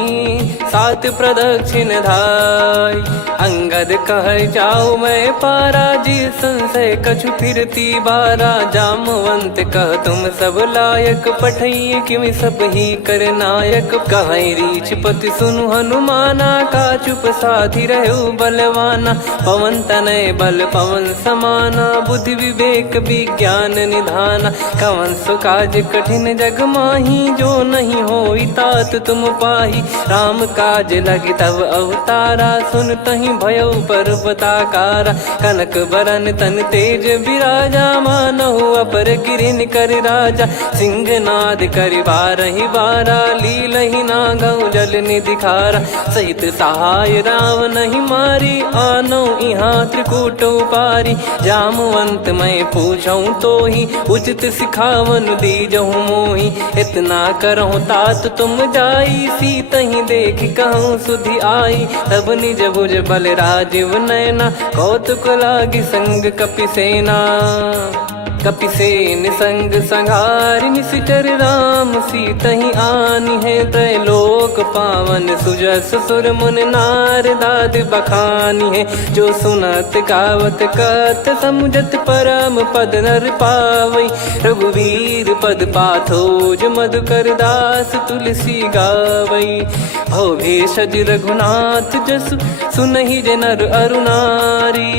सात प्रदक्षिण धाय, अंगद कह जाऊ मैं पारा। जी संशय कछु फिरती बारा, जामवंत कह तुम सब लायक। पठई किमि सब ही कर नायक, कहीं रीछ पति सुनु हनुमाना। का चुप साधि रहु बलवाना, पवन तनय बल पवन समाना। बुद्धि विवेक विज्ञान निधाना, कवन सो काज कठिन जग माही। जो नहीं होई तात तुम पाही, राम काज लगी तब अवतारा। सुन तहि भयउ पर्वताकारा, कनक बरन तन तेज विराजा। मानहु अपर गिरिन कर राजा, सिंहनाद करि बारहि बारा। लीलहि नागौ जल निधि खारा, सहित सहाय राम नहीं मारी। आनो इहाँ त्रिकूट उपारी, जामवंत मैं पूछऊँ तोहि। उचित सिखावन दीजहु मोहि, इतना करहु तात तुम जाई। सीतहि देख कहूँ सुधि आई, तब निज भुज बल राजीव नैना। कौतुक लागी संग कपिसेना, कपिसेन संग संघारि। निशिचर राम सीतहि आनि है, त्रैलोक पावन सुजस सुर मुन नार। दाद बखानी है, जो सुनत गावत कथ। समुझत परम पद नर पावै, रघुवीर पद पाथोज। मधुकर दास तुलसी गावै, भव भेषज रघुनाथ जसु। सुनहि जे नर अरु नारी,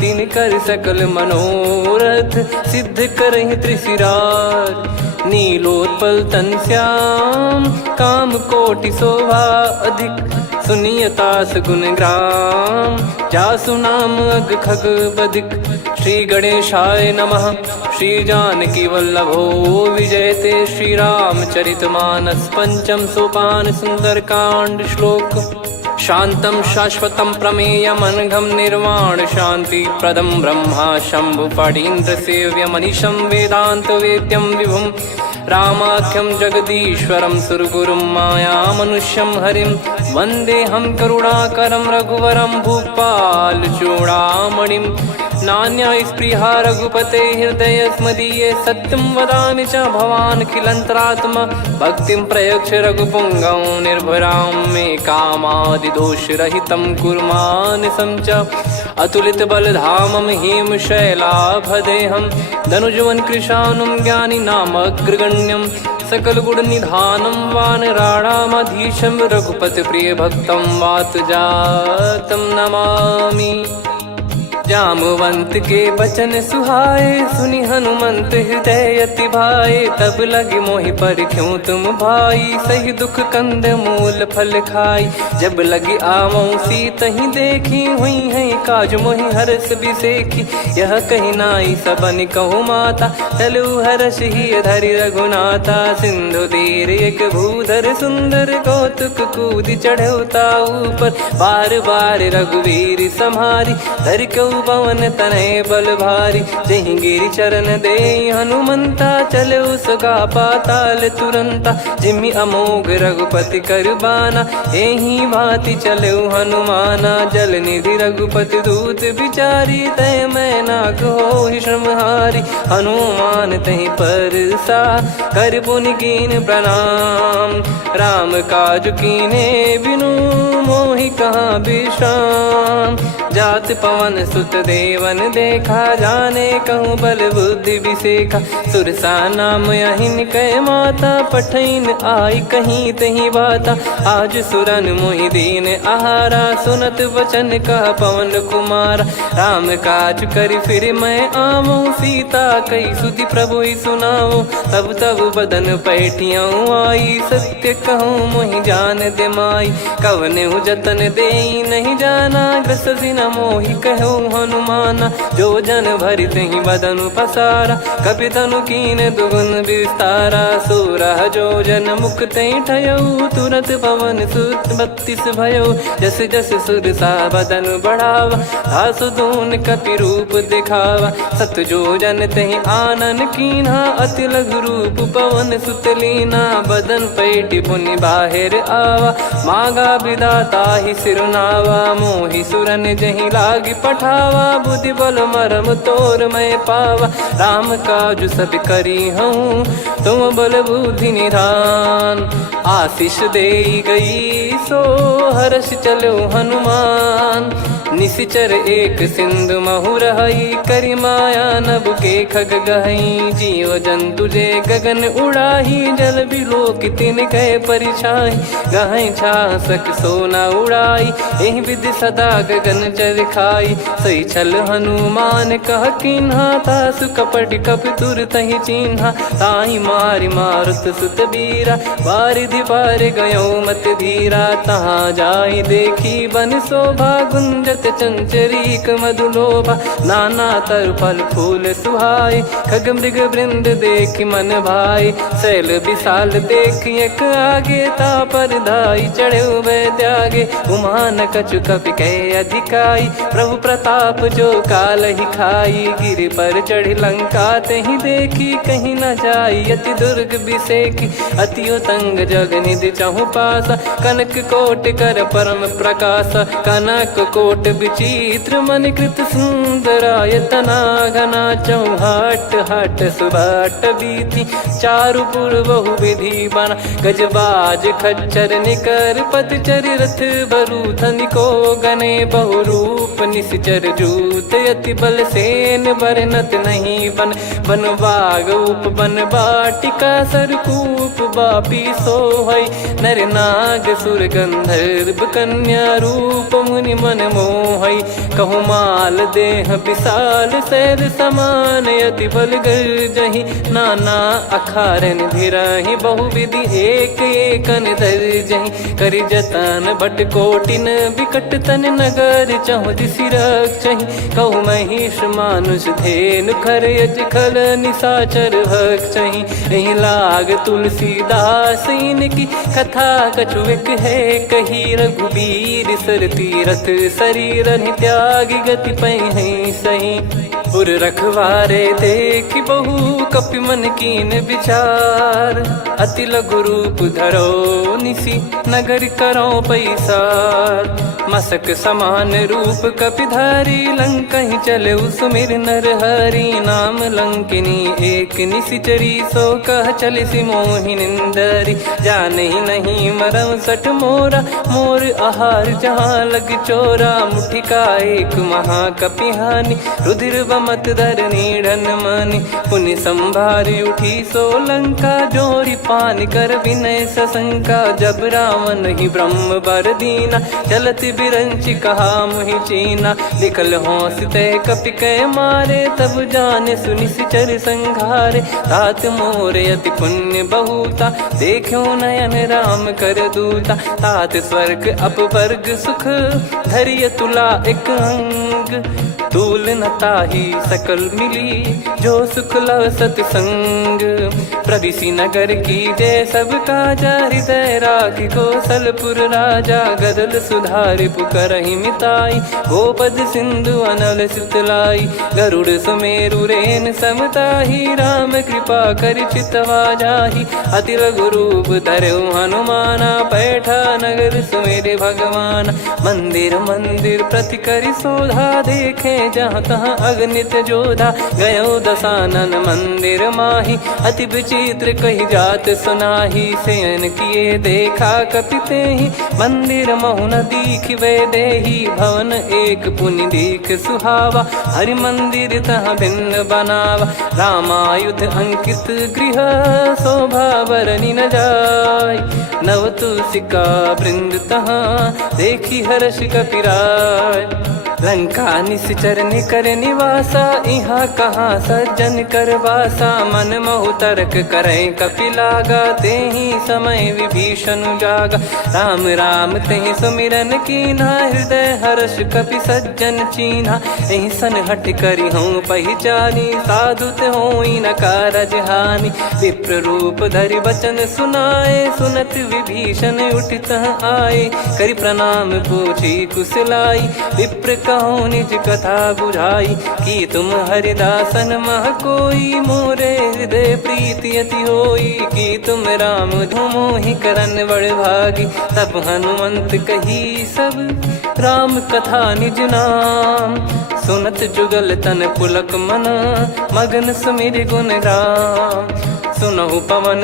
तिन कर सकल मनोरथ। सिद्ध करहि त्रिशिरार, नीलोत्पल तन श्याम। काम कोटि शोभा अधिक, सुनियतास गुण ग्राम। जासु नाम अग खग बदिक, श्री गणेशाय नमः। श्री जानकी वल्लभो विजयते, श्री रामचरित मानस। पंचम सोपान सुंदरकांड श्लोक। शांतं शाश्वतं प्रमेयमनघं निर्वाण शांति प्रदं ब्रह्मा शंभु फणीन्द्र सेव्य मनीषं वेदांत वेद्यं विभुं। रामाख्यं जगदीश्वरं सुरगुरुं माया मनुष्यं हरिं। वन्देऽहं करुणाकरं रघुवरं भूपाल चूडामणिं। नान्या स्पृहा रघुपते हृदय स्मदीये। सत्यं वदामि च भवान् खिलन्तरात्मा। भक्तिं प्रयक्ष रघुपुङ्गं निर्भरां मे कामादिदोषरहितं कुर्मानिसं च। अतुलित बलधामं हेमशैलाभदेहं। धनुजवन कृशानुं ज्ञानी नामग्रगण्यं। सकल गुण निधानं वानराणामधीशं। रघुपति प्रिय भक्तं वात जातं नमामि। जामवंत के बचन सुहाए, सुनि हनुमंत हृदय अति भाए। तब लगे मोहि पर क्यों तुम भाई, सही दुख कंद मूल फल खाई। जब लगी आवऊं सीतहि देखी, हुई है काज मोहि हरस बिसेखी। यह कही नाई सबन कहु माता, चलु हरष ही धरि रघुनाथा। सिंधु तीर एक भूधर सुंदर, कौतुक कूद चढ़ौता ऊपर। बार बार रघुवीर सम्हारी, धरि कऊ पवन तनय बल भारी, जहि गिरि चरण दे हनुमंता, चले उसका पाताल तुरंता। जिमि अमोघ रघुपति कर बाना, एहि भांति चले हनुमाना। जल निधि रघुपति दूत बिचारी, तय मैं नाग होहि श्रमहारी। हनुमान तहि परसा, कर पुनि कीन प्रणाम। राम काज कीने बिनु, मोहि कहाँ विश्राम। जात पवन सुत देवन देखा, जाने कहूँ बल बुद्धि विसेखा। सुरसा नाम अहिन कै माता, पठैन आई कहीं तहीं बाता। आज सुरन मोहि दीन आहारा, सुनत वचन कह पवन कुमारा। राम काज करि फिर मैं आवूँ, सीता कई सुधि प्रभु ही सुनाऊँ। तब तब बदन पैठियाँ आई, सत्य कहूँ मोहि जान दे माई। कवने जतन दे नहीं जाना, ग्रसि न मोहि कहूँ हनुमाना। जो जन भरि तहि बदन पसारा, कपि तनु कीन दुगुन विस्तारा। सोरह जो जन मुख तहि ठयऊ, तुरत पवन सुत 32 भयऊ। जस जस सुरसा बदन बढ़ावा, आसु दून कपि रूप दिखावा। सत जो जन तहि आनन कीन्हा, अति लघु रूप पवन सुत लीना। बदन पैटि पुनि बाहिर आवा, मांगा विधाता ही सिरुनावा। मोहि सुरन जहि लागी पठावा, बुद्धि बल मरम तोर मैं पावा। राम काज सब करी हूँ, तुम बल बुद्धि निधान। आशीष दे गई सो हर्ष चलो हनुमान। निशिचर एक सिंधु महु रहई, करि माया नभ के खग गहई। जीव जंतु जे गगन उड़ाही, जल बिलो की तिन गए परिछाई। गहई छासक सोना उड़ाई, एहि विधि सदा गगन चर खाई। सही छल हनुमान कह कीन्हा, तासु कपट कपि तुर तहि चिन्हा। ताहि मारि मारुत सुत बीरा, वारिधि पार गयो मत धीरा। तहाँ जाई देखी बन शोभा, गुंजत चंचरीक मधुलोभा। नाना तर फल फूल सुहाई, खग मृग वृंद देख मन भाई। शैल विशाल देख एक आगे, तापर धाई चढ़े वै त्यागे। उमान कछु कपि कहे अधिकाई, प्रभु प्रताप जो काल ही खाई। गिरि पर चढ़ी लंका तहि देखी, कहीं न जाई अति दुर्ग बिसेखी। अति उतंग जग निधि चहु पासा, कनक कोट कर परम प्रकाशा। कनक कोट विचित्र मन कृत सुंदरायतना। घना चौहाट हाट सुबाट बीती, चारु पुर बहु विधि बना। गजबाज खच्चर निकर पतचर, रथ बरु धनिको गने। बहु रूप निशिचर जूत, अति बल सेन बरनत नहीं बन। बन बाग उप बन बाटिका, सरकूप बापी सोहई। नर नाग सुर गंधर्व कन्या, रूप मुनि मन मोहई। कहु माल देह विशाल, शैल समान अति बल गर्जहि। नाना अखारन भिरहि, बहु विधि एक एकन दर्जहि। करि जतन भट कोटिन, विकट तन नगर चहु दिसि रक्षहि। कहु महिष मानुष धेनु, खर यज खल निशाचर भक्षहि। एहि लाग तुलसीदास इनकी, कथा कछु एक है कही। रघुबीर सर तीरथ शरीर, त्यागी गति पै सही। पुर रखवारे देखि बहु, कपि मन कीन विचार। अति लघु रूप धरो निसि, नगर करो पैसार। मसक समान रूप कपिधारी, लंकहि चले सुमिर नर हरि। नाम लंकिनी एक निशिचरी, सो कह चलिसि मोहि निंदरी। जानहि नहीं मरम सठ मोरा, मोर आहार जहाँ लग चोरा। मुठिका एक महाकपिहानि, रुधिर बमत धरनी ढन मानि। पुनि संभारी उठी सो लंका, जोरी पान कर विनय सशंका। जब रावण ही ब्रह्म बर दीना, चलत बिरंचि कहा मुहि चीना। लिखल होंस तय कपि कै मारे, तब जाने सुनि सिचर संघारे। तात मोर अति पुण्य बहुता, देखो नयन राम कर दूता। तात स्वर्ग अपवर्ग सुख, धरिय तुला एक अंग। अंग तूल न ताही सकल मिली जो सुख लव सतसंग। प्रदिसी नगर की जय सब काजा हृदय राखी कौशलपुर राजा गदल सुधारि पुकरहि मिताई गोपद सिंधु अनल सितलाई गरुड़ सुमेरु रेन समताही राम कृपा कर चितवा जाही अति लघु रूप धरऊ हनुमाना पैठा नगर सुमेरे भगवान। मंदिर मंदिर प्रति करि शोधा देखे जहाँ तहाँ अगणित जोधा गयो दशानन मंदिर माही अति विचित्र कही जात सुनाही शयन किए देखा कपिते ही मंदिर महु न दीख वे देही भवन एक पुनि दीख सुहावा हरि मंदिर तहाँ भिन्न बनावा रामायुध अंकित गृह शोभा बरनी न जाय नव तुलसिका वृंद तहाँ देखी हर्ष कपिराय। लंका निश्चर निकर निवासा यहाँ कहाँ सज्जन कर वासा मन महु तर्क करें कपिलागा तेहि समय विभीषण जागा राम राम तेहि सुमिरन कीन्हा हृदय हर्ष कपि सज्जन चीन्हा एहि सन हट करि हूँ पहिचानी साधु ते होई न कारज हानि विप्र रूप धरि बचन सुनाए सुनत विभीषण उठित आए करि प्रणाम पूछी कुशलाई विप्र कहो निज कथा बुझाई कि तुम हरिदासन मह कोई मोरे हृदय प्रीति अति होई कि तुम राम धुमोहि करन बड़ भागी। तब हनुमंत कही सब राम कथा निज नाम सुनत जुगल तन पुलक मन मगन सुमिर गुण राम सुनहु पवन